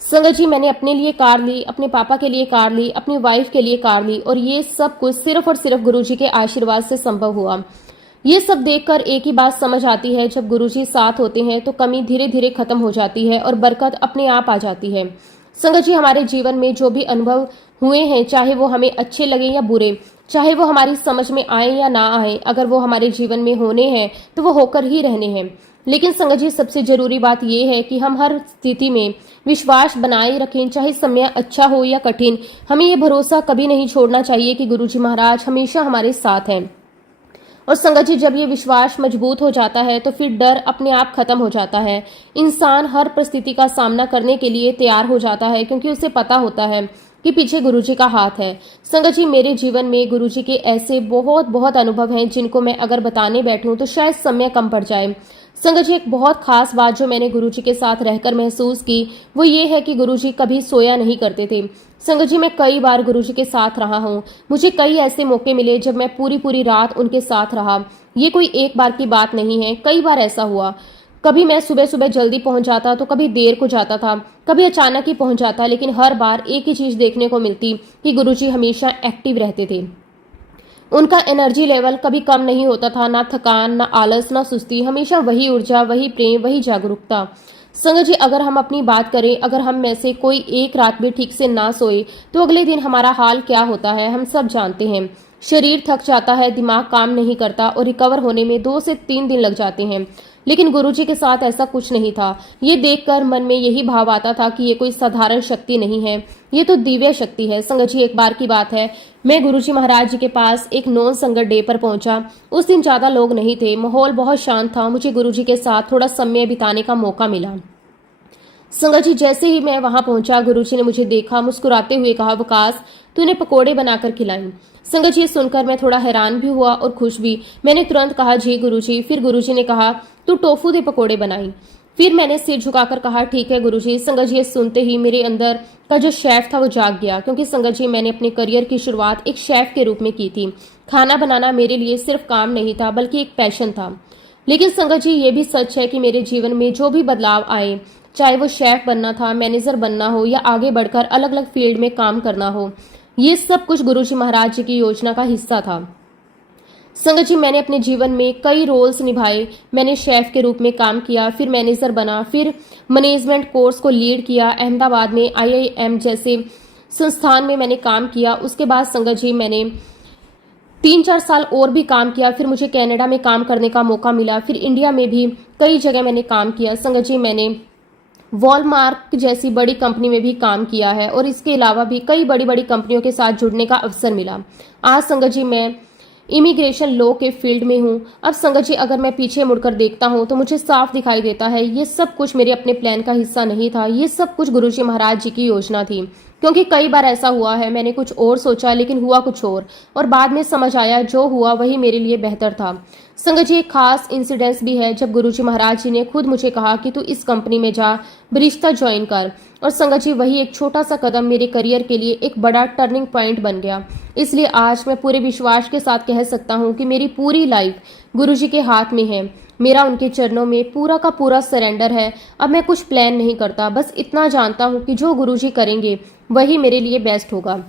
संगत जी, मैंने अपने लिए कार ली, अपने पापा के लिए कार ली, अपनी वाइफ के लिए कार ली, और ये सब कुछ सिर्फ और सिर्फ गुरुजी के आशीर्वाद से संभव हुआ। ये सब देखकर एक ही बात समझ आती है, जब गुरुजी साथ होते हैं तो कमी धीरे धीरे खत्म हो जाती है और बरकत अपने आप आ जाती है। संगत जी, हमारे जीवन में जो भी अनुभव हुए हैं, चाहे वो हमें अच्छे लगे या बुरे, चाहे वो हमारी समझ में आए या ना आए, अगर वो हमारे जीवन में होने हैं तो वो होकर ही रहने हैं। लेकिन संगत जी, सबसे जरूरी बात यह है कि हम हर स्थिति में विश्वास बनाए रखें, चाहे समय अच्छा हो या कठिन। हमें ये भरोसा कभी नहीं छोड़ना चाहिए कि गुरुजी महाराज हमेशा हमारे साथ हैं। और संगत जी, जब ये विश्वास मजबूत हो जाता है तो फिर डर अपने आप खत्म हो जाता है। इंसान हर परिस्थिति का सामना करने के लिए तैयार हो जाता है, क्योंकि उसे पता होता है कि पीछे गुरुजी का हाथ है। संगत जी, मेरे जीवन में गुरुजी के ऐसे बहुत बहुत अनुभव हैं जिनको मैं अगर बताने बैठूं तो शायद समय कम पड़ जाए। संगत जी, एक बहुत खास बात जो मैंने गुरुजी के साथ रहकर महसूस की, वो ये है कि गुरुजी कभी सोया नहीं करते थे। संगत जी, मैं कई बार गुरुजी के साथ रहा हूँ। मुझे कई ऐसे मौके मिले जब मैं पूरी पूरी रात उनके साथ रहा। ये कोई एक बार की बात नहीं है, कई बार ऐसा हुआ। कभी मैं सुबह सुबह जल्दी पहुंच जाता तो कभी देर को जाता था, कभी अचानक ही पहुंच जाता, लेकिन हर बार एक ही चीज देखने को मिलती कि गुरुजी हमेशा एक्टिव रहते थे। उनका एनर्जी लेवल कभी कम नहीं होता था, ना थकान, ना आलस, ना सुस्ती, हमेशा वही ऊर्जा, वही प्रेम, वही जागरूकता। संगत जी, अगर हम अपनी बात करें, अगर हम में से कोई एक रात भी ठीक से ना सोए तो अगले दिन हमारा हाल क्या होता है हम सब जानते हैं। शरीर थक जाता है, दिमाग काम नहीं करता, और रिकवर होने में 2 से 3 दिन लग जाते हैं। लेकिन गुरुजी के साथ ऐसा कुछ नहीं था। ये देखकर मन में यही भाव आता था कि ये कोई साधारण शक्ति नहीं है, ये तो दिव्य शक्ति है। संगत जी, एक बार की बात है, मैं गुरुजी महाराज जी के पास एक नॉन संगत डे पर पहुंचा। उस दिन ज्यादा लोग नहीं थे, माहौल बहुत शांत था। मुझे गुरुजी के साथ थोड़ा समय बिताने का मौका मिला। संगत जी, जैसे ही मैं वहां पहुंचा, गुरुजी ने मुझे देखा, मुस्कुराते हुए कहा, विकास, तूने पकोड़े बनाकर खिलाई। संगत जी, सुनकर मैं थोड़ा हैरान भी हुआ और खुश भी। मैंने तुरंत कहा, जी गुरुजी। फिर गुरुजी ने कहा, तू टोफू दे पकोड़े बनाई। फिर मैंने सिर झुकाकर कहा, ठीक है गुरुजी। संगत जी, सुनते ही मेरे अंदर का जो शेफ था वो जाग गया, क्योंकि संगत जी, मैंने अपने करियर की शुरुआत एक शेफ के रूप में की थी। खाना बनाना मेरे लिए सिर्फ काम नहीं था, बल्कि एक पैशन था। लेकिन संगत जी, ये भी सच है कि मेरे जीवन में जो भी बदलाव आए, चाहे वो शेफ बनना था, मैनेजर बनना हो, या आगे बढ़कर अलग अलग फील्ड में काम करना हो, ये सब कुछ गुरुजी महाराज जी की योजना का हिस्सा था। संगत जी, मैंने अपने जीवन में कई रोल्स निभाए। मैंने शेफ के रूप में काम किया, फिर मैनेजर बना, फिर मैनेजमेंट कोर्स को लीड किया। अहमदाबाद में IIM जैसे संस्थान में मैंने काम किया। उसके बाद संगत जी, मैंने 3-4 साल और भी काम किया। फिर मुझे कनाडा में काम करने का मौका मिला। फिर इंडिया में भी कई जगह मैंने काम किया। संगत जी, मैंने वॉलमार्ट जैसी बड़ी कंपनी में भी काम किया है, और इसके अलावा भी कई बड़ी बड़ी कंपनियों के साथ जुड़ने का अवसर मिला। आज संगत जी, मैं इमिग्रेशन लॉ के फील्ड में हूँ। अब संगत जी, अगर मैं पीछे मुड़कर देखता हूँ तो मुझे साफ दिखाई देता है ये सब कुछ मेरे अपने प्लान का हिस्सा नहीं था, ये सब कुछ गुरुजी महाराज जी की योजना थी। क्योंकि कई बार ऐसा हुआ है, मैंने कुछ और सोचा लेकिन हुआ कुछ और बाद में समझ आया जो हुआ वही मेरे लिए बेहतर था। संगत जी, एक खास इंसिडेंस भी है जब गुरुजी महाराज जी ने खुद मुझे कहा कि तू इस कंपनी में जा रिश्ता ज्वाइन कर। और संगत जी वही एक छोटा सा कदम मेरे करियर के लिए एक बड़ा टर्निंग पॉइंट बन गया। इसलिए आज मैं पूरे विश्वास के साथ कह सकता हूँ कि मेरी पूरी लाइफ गुरुजी के हाथ में है। मेरा उनके चरणों में पूरा का पूरा सरेंडर है। अब मैं कुछ प्लान नहीं करता, बस इतना जानता हूँ कि जो गुरुजी करेंगे वही मेरे लिए बेस्ट होगा।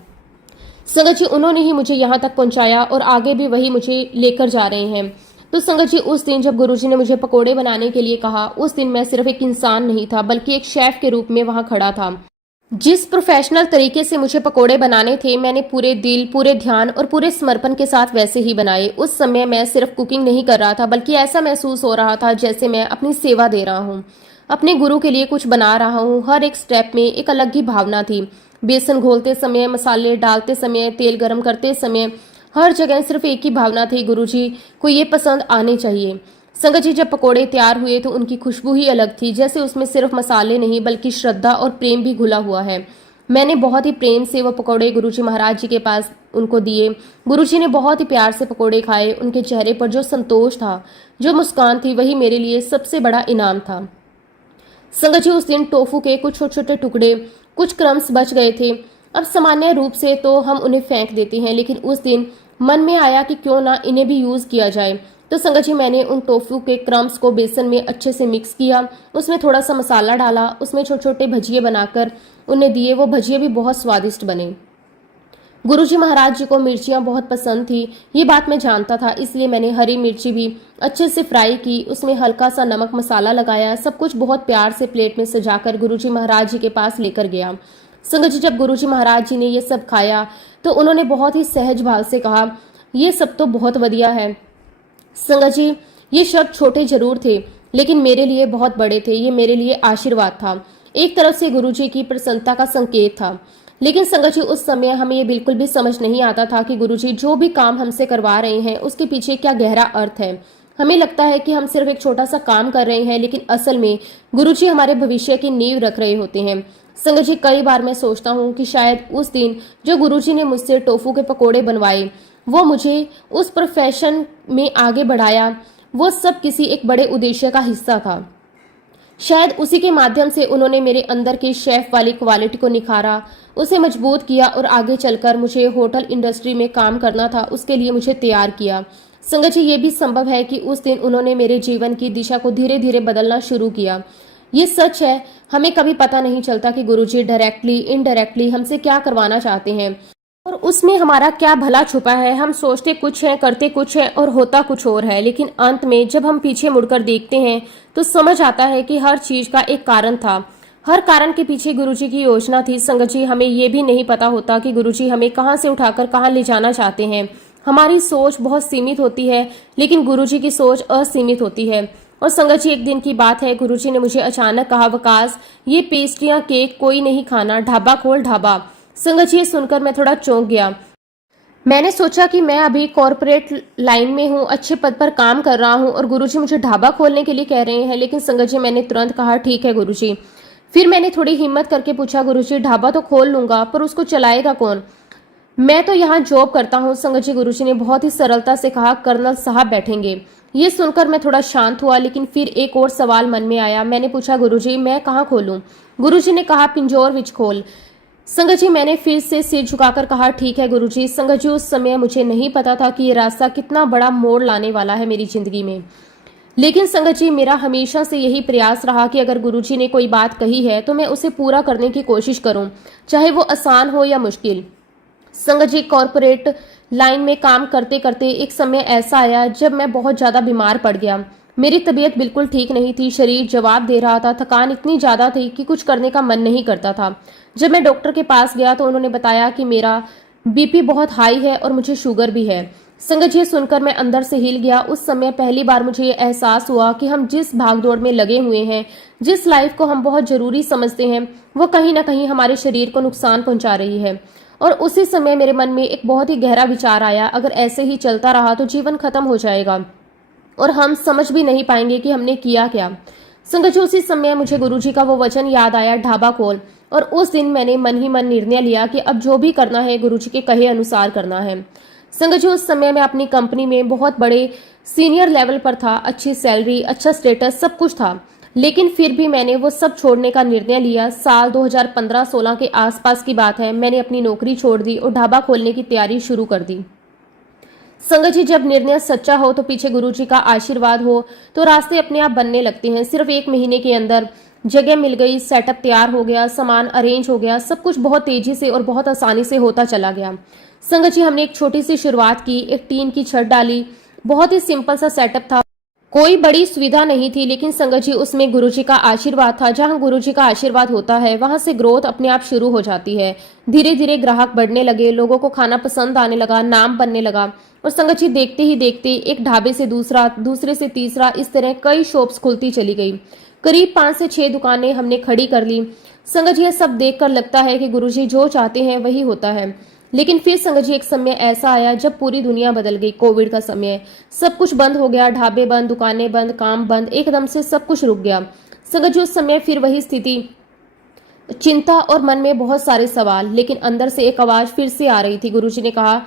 संगत जी उन्होंने ही मुझे यहाँ तक पहुँचाया और आगे भी वही मुझे लेकर जा रहे हैं। तो संगत जी उस दिन जब गुरुजी ने मुझे पकोड़े बनाने के लिए कहा, उस दिन मैं सिर्फ एक इंसान नहीं था बल्कि एक शेफ के रूप में वहां खड़ा था। जिस प्रोफेशनल तरीके से मुझे पकोड़े बनाने थे, मैंने पूरे दिल, पूरे ध्यान और पूरे समर्पण के साथ वैसे ही बनाए। उस समय मैं सिर्फ कुकिंग नहीं कर रहा था, बल्कि ऐसा महसूस हो रहा था जैसे मैं अपनी सेवा दे रहा हूँ, अपने गुरु के लिए कुछ बना रहा हूँ। हर एक स्टेप में एक अलग ही भावना थी। बेसन घोलते समय, मसाले डालते समय, तेल गर्म करते समय, हर जगह सिर्फ एक ही भावना थी, गुरुजी को ये पसंद आने चाहिए। संगत जी जब पकोड़े तैयार हुए तो उनकी खुशबू ही अलग थी, जैसे उसमें सिर्फ मसाले नहीं बल्कि श्रद्धा और प्रेम भी घुला हुआ है। मैंने बहुत ही प्रेम से वो पकोड़े गुरुजी महाराज जी के पास उनको दिए। गुरुजी ने बहुत ही प्यार से पकोड़े खाए। उनके चेहरे पर जो संतोष था, जो मुस्कान थी, वही मेरे लिए सबसे बड़ा इनाम था। संगत जी उस दिन टोफू के कुछ छोटे छोटे टुकड़े, कुछ क्रम्स बच गए थे। अब सामान्य रूप से तो हम उन्हें फेंक देते हैं, लेकिन उस दिन मन में आया कि क्यों ना इन्हें भी यूज किया जाए। तो संगत जी मैंने उन टोफू के क्रम्स को बेसन में अच्छे से मिक्स किया, उसमें थोड़ा सा मसाला डाला, उसमें छोटे छोटे भजिए बनाकर उन्हें दिए। वो भजिए भी बहुत स्वादिष्ट बने। गुरुजी महाराज जी को मिर्चियाँ बहुत पसंद थी, ये बात मैं जानता था, इसलिए मैंने हरी मिर्ची भी अच्छे से फ्राई की, उसमें हल्का सा नमक मसाला लगाया। सब कुछ बहुत प्यार से प्लेट में सजाकर गुरुजी महाराज जी के पास लेकर गया। संगत जी जब गुरुजी महाराज जी ने ये सब खाया तो उन्होंने बहुत ही सहज भाव से कहा, ये सब तो बहुत बढ़िया है। संगत जी ये शब्द छोटे जरूर थे, लेकिन मेरे लिए बहुत बड़े थे। ये मेरे लिए आशीर्वाद था, एक तरफ से गुरुजी की प्रसन्नता का संकेत था। लेकिन संगत जी उस समय हमें ये बिल्कुल भी समझ नहीं आता था कि गुरुजी जो भी काम हमसे करवा रहे हैं उसके पीछे क्या गहरा अर्थ है। हमें लगता है कि हम सिर्फ एक छोटा सा काम कर रहे हैं, लेकिन असल में गुरुजी हमारे भविष्य की नींव रख रहे होते हैं। संगत जी कई बार मैं सोचता हूँ कि शायद उस दिन जो गुरुजी ने मुझसे टोफू के पकोड़े बनवाए, वो मुझे उस प्रोफेशन में आगे बढ़ाया, वो सब किसी एक बड़े उद्देश्य का हिस्सा था। शायद उसी के माध्यम से उन्होंने मेरे अंदर की शेफ वाली क्वालिटी को निखारा, उसे मजबूत किया और आगे चलकर मुझे होटल इंडस्ट्री में काम करना था, उसके लिए मुझे तैयार किया। संगत जी ये भी संभव है कि उस दिन उन्होंने मेरे जीवन की दिशा को धीरे धीरे बदलना शुरू किया। ये सच है, हमें कभी पता नहीं चलता कि गुरुजी डायरेक्टली इनडायरेक्टली हमसे क्या करवाना चाहते हैं और उसमें हमारा क्या भला छुपा है। हम सोचते कुछ है, करते कुछ है और होता कुछ और है, लेकिन अंत में जब हम पीछे मुड़कर देखते हैं तो समझ आता है कि हर चीज का एक कारण था। हर कारण के पीछे गुरुजी की योजना थी। संगत जी हमें ये भी नहीं पता होता कि गुरुजी हमें कहाँ से उठाकर कहाँ ले जाना चाहते हैं। हमारी सोच बहुत सीमित होती है, लेकिन गुरुजी की सोच असीमित होती है। और संगत जी एक दिन की बात है, गुरुजी ने मुझे अचानक कहा, वकास ये पेस्ट्रियां केक कोई नहीं खाना, ढाबा खोल ढाबा। संगत जी ये सुनकर मैं थोड़ा चौंक गया। मैंने सोचा कि मैं अभी कॉर्पोरेट लाइन में हूँ, अच्छे पद पर काम कर रहा हूँ और गुरुजी मुझे ढाबा खोलने के लिए कह रहे हैं। लेकिन संगत जी मैंने तुरंत कहा, ठीक है गुरुजी। फिर मैंने थोड़ी हिम्मत करके पूछा, गुरुजी ढाबा तो खोल लूंगा पर उसको चलाएगा कौन? मैं तो यहाँ जॉब करता हूँ। संगत जी गुरुजी ने बहुत ही सरलता से कहा, कर्नल साहब बैठेंगे। ये सुनकर मैं थोड़ा शांत हुआ, लेकिन फिर एक और सवाल मन में आया। मैंने पूछा, गुरुजी मैं कहाँ खोलूं? गुरुजी ने कहा, पिंजौर विच खोल। संगत जी मैंने फिर से सिर झुकाकर कहा, ठीक है गुरुजी। संगत जी उस समय मुझे नहीं पता था कि ये रास्ता कितना बड़ा मोड़ लाने वाला है मेरी जिंदगी में। लेकिन संगत जी मेरा हमेशा से यही प्रयास रहा कि अगर गुरुजी ने कोई बात कही है तो मैं उसे पूरा करने की कोशिश करूं, चाहे वो आसान हो या मुश्किल। संगत जी कॉर्पोरेट लाइन में काम करते करते एक समय ऐसा आया जब मैं बहुत ज्यादा बीमार पड़ गया। मेरी तबीयत बिल्कुल ठीक नहीं थी, शरीर जवाब दे रहा था, थकान इतनी ज्यादा थी कि कुछ करने का मन नहीं करता था। जब मैं डॉक्टर के पास गया तो उन्होंने बताया कि मेरा बीपी बहुत हाई है और मुझे शुगर भी है। संगत जी सुनकर मैं अंदर से हिल गया। उस समय पहली बार मुझे ये एहसास हुआ कि हम जिस भागदौड़ में लगे हुए हैं, जिस लाइफ को हम बहुत जरूरी समझते हैं, वो कहीं ना कहीं हमारे शरीर को नुकसान पहुंचा रही है। और उसी समय मेरे मन में एक बहुत ही गहरा विचार आया, अगर ऐसे ही चलता रहा तो जीवन खत्म हो जाएगा और हम समझ भी नहीं पाएंगे कि हमने किया क्या। संगत जी उसी समय मुझे गुरुजी का वो वचन याद आया, ढाबा खोल। और उस दिन मैंने मन ही मन निर्णय लिया कि अब जो भी करना है गुरुजी के कहे अनुसार करना है। संगत जी उस समय मैं अपनी कंपनी में बहुत बड़े सीनियर लेवल पर था, अच्छी सैलरी, अच्छा स्टेटस, सब कुछ था। लेकिन फिर भी मैंने वो सब छोड़ने का निर्णय लिया। साल 2015-16 के आसपास की बात है। मैंने अपनी नौकरी छोड़ दी और ढाबा खोलने की तैयारी शुरू कर दी। संगत जी, जब निर्णय सच्चा हो तो पीछे गुरुजी का आशीर्वाद हो तो रास्ते अपने आप बनने लगते हैं। सिर्फ 1 महीने के अंदर जगह मिल गई, सेटअप तैयार हो गया, सामान अरेंज हो गया, सब कुछ बहुत तेजी से और बहुत आसानी से होता चला गया। संगत जी, हमने एक छोटी सी शुरुआत की, एक टीन की छत डाली। बहुत ही सिंपल सा सेटअप था, कोई बड़ी सुविधा नहीं थी, लेकिन संगत जी उसमें गुरुजी का आशीर्वाद था। जहां गुरुजी का आशीर्वाद होता है वहां से ग्रोथ अपने आप शुरू हो जाती है। धीरे धीरे ग्राहक बढ़ने लगे, लोगों को खाना पसंद आने लगा, नाम बनने लगा। और संगत जी देखते ही देखते एक ढाबे से दूसरा, दूसरे से तीसरा, इस तरह कई शॉप्स खुलती चली गई। करीब 5 से 6 दुकानें हमने खड़ी कर ली। संगत जी यह सब देखकर लगता है कि गुरुजी जो चाहते हैं वही होता है। लेकिन फिर संगत जी एक समय ऐसा आया जब पूरी दुनिया बदल गई। कोविड का समय, सब कुछ बंद हो गया, ढाबे बंद, दुकानें बंद, काम बंद, एकदम से सब कुछ रुक गया। संगत जी उस समय फिर वही स्थिति, चिंता और मन में बहुत सारे सवाल, लेकिन अंदर से एक आवाज फिर से आ रही थी। गुरुजी ने कहा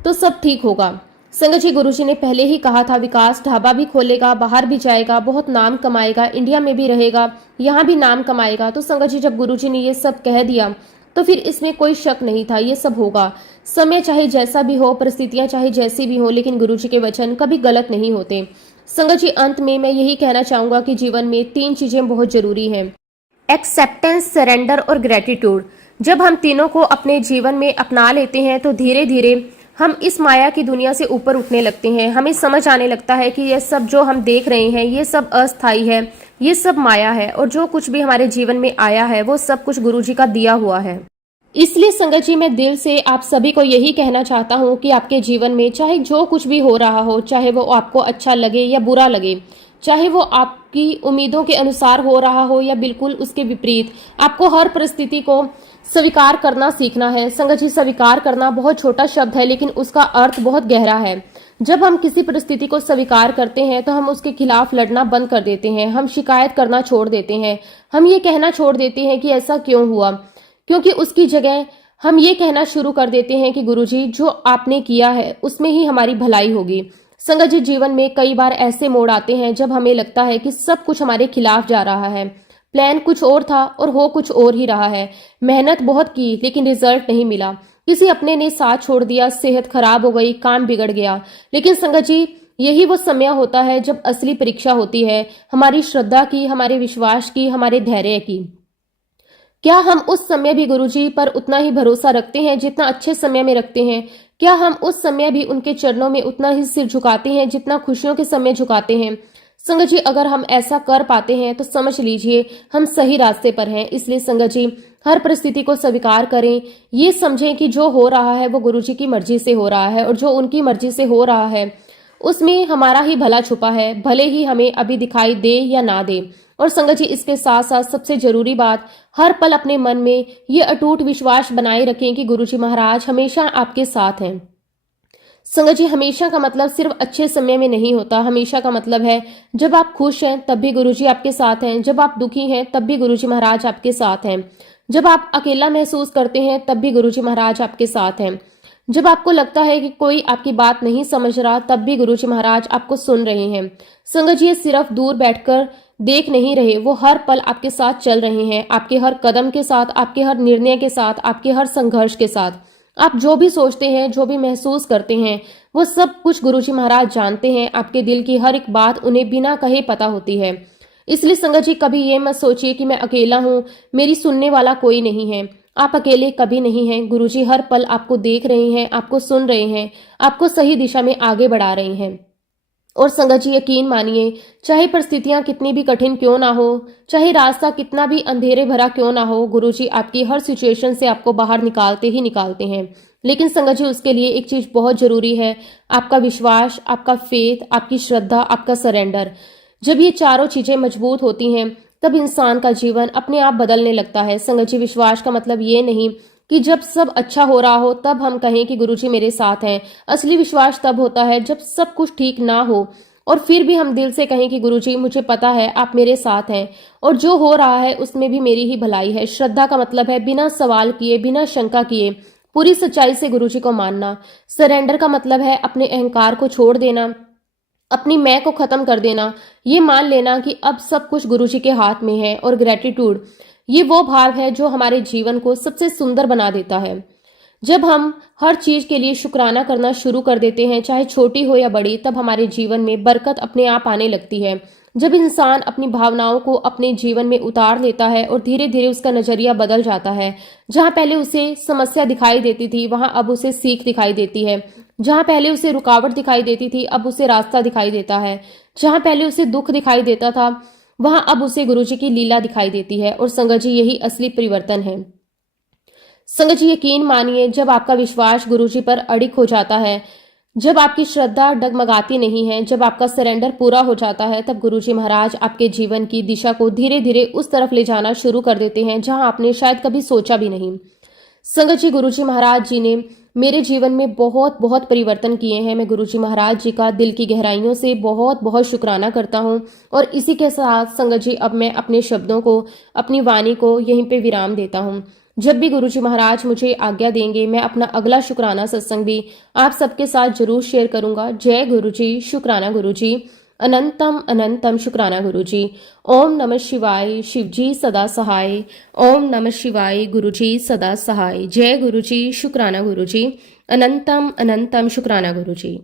तो सब ठीक होगा। संगत जी गुरुजी ने पहले ही कहा था, विकास ढाबा भी खोलेगा, बाहर भी जाएगा, बहुत नाम कमाएगा, इंडिया में भी रहेगा, यहाँ भी नाम कमाएगा। तो संगत जी जब गुरुजी ने ये सब कह दिया तो फिर इसमें कोई शक नहीं था, ये सब होगा। समय चाहे जैसा भी हो, परिस्थितियां चाहे जैसी भी हो, लेकिन गुरुजी के वचन कभी गलत नहीं होते। संगत जी अंत में मैं यही कहना चाहूंगा कि जीवन में 3 चीजें बहुत जरूरी हैं: एक्सेप्टेंस, सरेंडर और ग्रेटिट्यूड। जब हम तीनों को अपने जीवन में अपना लेते हैं तो धीरे धीरे हम इस माया की दुनिया से ऊपर उठने लगते हैं। हमें समझ आने लगता है कि यह सब जो हम देख रहे हैं ये सब अस्थायी है, ये सब माया है, और जो कुछ भी हमारे जीवन में आया है वो सब कुछ गुरुजी का दिया हुआ है। इसलिए संगत जी मैं दिल से आप सभी को यही कहना चाहता हूँ कि आपके जीवन में चाहे जो कुछ भी हो रहा हो, चाहे वो आपको अच्छा लगे या बुरा लगे, चाहे वो आपकी उम्मीदों के अनुसार हो रहा हो या बिल्कुल उसके विपरीत, आपको हर परिस्थिति को स्वीकार करना सीखना है। संगत जी स्वीकार करना बहुत छोटा शब्द है, लेकिन उसका अर्थ बहुत गहरा है। जब हम किसी परिस्थिति को स्वीकार करते हैं तो हम उसके खिलाफ लड़ना बंद कर देते हैं, हम शिकायत करना छोड़ देते हैं, हम ये कहना छोड़ देते हैं कि ऐसा क्यों हुआ, क्योंकि उसकी जगह हम ये कहना शुरू कर देते हैं कि गुरुजी जो आपने किया है उसमें ही हमारी भलाई होगी। संगत जी जीवन में कई बार ऐसे मोड़ आते हैं जब हमें लगता है कि सब कुछ हमारे खिलाफ जा रहा है, प्लान कुछ और था और हो कुछ और ही रहा है, मेहनत बहुत की लेकिन रिजल्ट नहीं मिला, किसी अपने ने साथ छोड़ दिया, सेहत खराब हो गई, काम बिगड़ गया। लेकिन संगत जी यही वो समय होता है जब असली परीक्षा होती है, हमारी श्रद्धा की, हमारे विश्वास की, हमारे धैर्य की। क्या हम उस समय भी गुरुजी पर उतना ही भरोसा रखते हैं जितना अच्छे समय में रखते हैं? क्या हम उस समय भी उनके चरणों में उतना ही सिर झुकाते हैं जितना खुशियों के समय झुकाते हैं? संगत जी अगर हम ऐसा कर पाते हैं तो समझ लीजिए हम सही रास्ते पर हैं। इसलिए संगत जी हर परिस्थिति को स्वीकार करें, ये समझें कि जो हो रहा है वो गुरुजी की मर्जी से हो रहा है, और जो उनकी मर्जी से हो रहा है उसमें हमारा ही भला छुपा है, भले ही हमें अभी दिखाई दे या ना दे। और संगत जी इसके साथ साथ सबसे जरूरी बात, हर पल अपने मन में ये अटूट विश्वास बनाए रखें कि गुरुजी महाराज हमेशा आपके साथ हैं। संगत जी हमेशा का मतलब सिर्फ अच्छे समय में नहीं होता, हमेशा का मतलब है जब आप खुश हैं तब भी गुरुजी आपके साथ हैं, जब आप दुखी हैं तब भी गुरुजी महाराज आपके साथ हैं, जब आप अकेला महसूस करते हैं तब भी गुरुजी महाराज आपके साथ हैं, जब आपको लगता है कि कोई आपकी बात नहीं समझ रहा तब भी गुरुजी महाराज आपको सुन रहे हैं। संगत जी सिर्फ दूर बैठकर देख नहीं रहे, वो हर पल आपके साथ चल रहे हैं, आपके हर कदम के साथ, आपके हर निर्णय के साथ, आपके हर संघर्ष के साथ। आप जो भी सोचते हैं, जो भी महसूस करते हैं, वो सब कुछ गुरुजी महाराज जानते हैं। आपके दिल की हर एक बात उन्हें बिना कहे पता होती है। इसलिए संगत जी कभी ये मत सोचिए कि मैं अकेला हूँ, मेरी सुनने वाला कोई नहीं है। आप अकेले कभी नहीं हैं। गुरुजी हर पल आपको देख रहे हैं, आपको सुन रहे हैं, आपको सही दिशा में आगे बढ़ा रहे हैं। और संगत जी यकीन मानिए, चाहे परिस्थितियां कितनी भी कठिन क्यों ना हो, चाहे रास्ता कितना भी अंधेरे भरा क्यों ना हो, गुरुजी आपकी हर सिचुएशन से आपको बाहर निकालते ही निकालते हैं। लेकिन संगत जी उसके लिए एक चीज बहुत जरूरी है, आपका विश्वास, आपका फेथ, आपकी श्रद्धा, आपका सरेंडर। जब ये चारों चीजें मजबूत होती हैं तब इंसान का जीवन अपने आप बदलने लगता है। संगत जी विश्वास का मतलब ये नहीं कि जब सब अच्छा हो रहा हो तब हम कहें कि गुरुजी मेरे साथ हैं। असली विश्वास तब होता है जब सब कुछ ठीक ना हो और फिर भी हम दिल से कहें कि गुरुजी मुझे पता है आप मेरे साथ हैं और जो हो रहा है उसमें भी मेरी ही भलाई है। श्रद्धा का मतलब है बिना सवाल किए, बिना शंका किए पूरी सच्चाई से गुरुजी को मानना। सरेंडर का मतलब है अपने अहंकार को छोड़ देना, अपनी मैं को खत्म कर देना, ये मान लेना कि अब सब कुछ गुरुजी के हाथ में है। और ग्रेटिट्यूड, ये वो भाव है जो हमारे जीवन को सबसे सुंदर बना देता है। जब हम हर चीज के लिए शुक्राना करना शुरू कर देते हैं, चाहे छोटी हो या बड़ी, तब हमारे जीवन में बरकत अपने आप आने लगती है। जब इंसान अपनी भावनाओं को अपने जीवन में उतार लेता है और धीरे धीरे उसका नजरिया बदल जाता है। जहां पहले उसे समस्या दिखाई देती थी, वहां अब उसे सीख दिखाई देती है। जहां पहले उसे रुकावट दिखाई देती थी, अब उसे रास्ता दिखाई देता है। जहां पहले उसे दुख दिखाई देता था, वहां अब उसे गुरुजी की लीला दिखाई देती है। और संगत जी, यही असली परिवर्तन है। संगत जी, यकीन मानिए, जब आपका विश्वास गुरुजी पर अडिग हो जाता है, जब आपकी श्रद्धा डगमगाती नहीं है, जब आपका सरेंडर पूरा हो जाता है, तब गुरुजी महाराज आपके जीवन की दिशा को धीरे धीरे उस तरफ ले जाना शुरू कर देते हैं जहां आपने शायद कभी सोचा भी नहीं। संगत जी, गुरुजी महाराज जी ने मेरे जीवन में बहुत बहुत परिवर्तन किए हैं। मैं गुरुजी महाराज जी का दिल की गहराइयों से बहुत बहुत शुक्राना करता हूँ। और इसी के साथ संगत जी, अब मैं अपने शब्दों को, अपनी वाणी को यहीं पे विराम देता हूँ। जब भी गुरुजी महाराज मुझे आज्ञा देंगे, मैं अपना अगला शुक्राना सत्संग भी आप सबके साथ जरूर शेयर करूंगा। जय गुरुजी, शुक्राना गुरुजी, अनंतम अनंतम शुक्राना गुरुजी। ओम नमः शिवाय, शिवजी सदा सहाय। ओम नमः शिवाय, गुरुजी सदा सहाय। जय गुरुजी, शुक्राना गुरुजी, अनंतम अनंतम शुक्राना गुरुजी।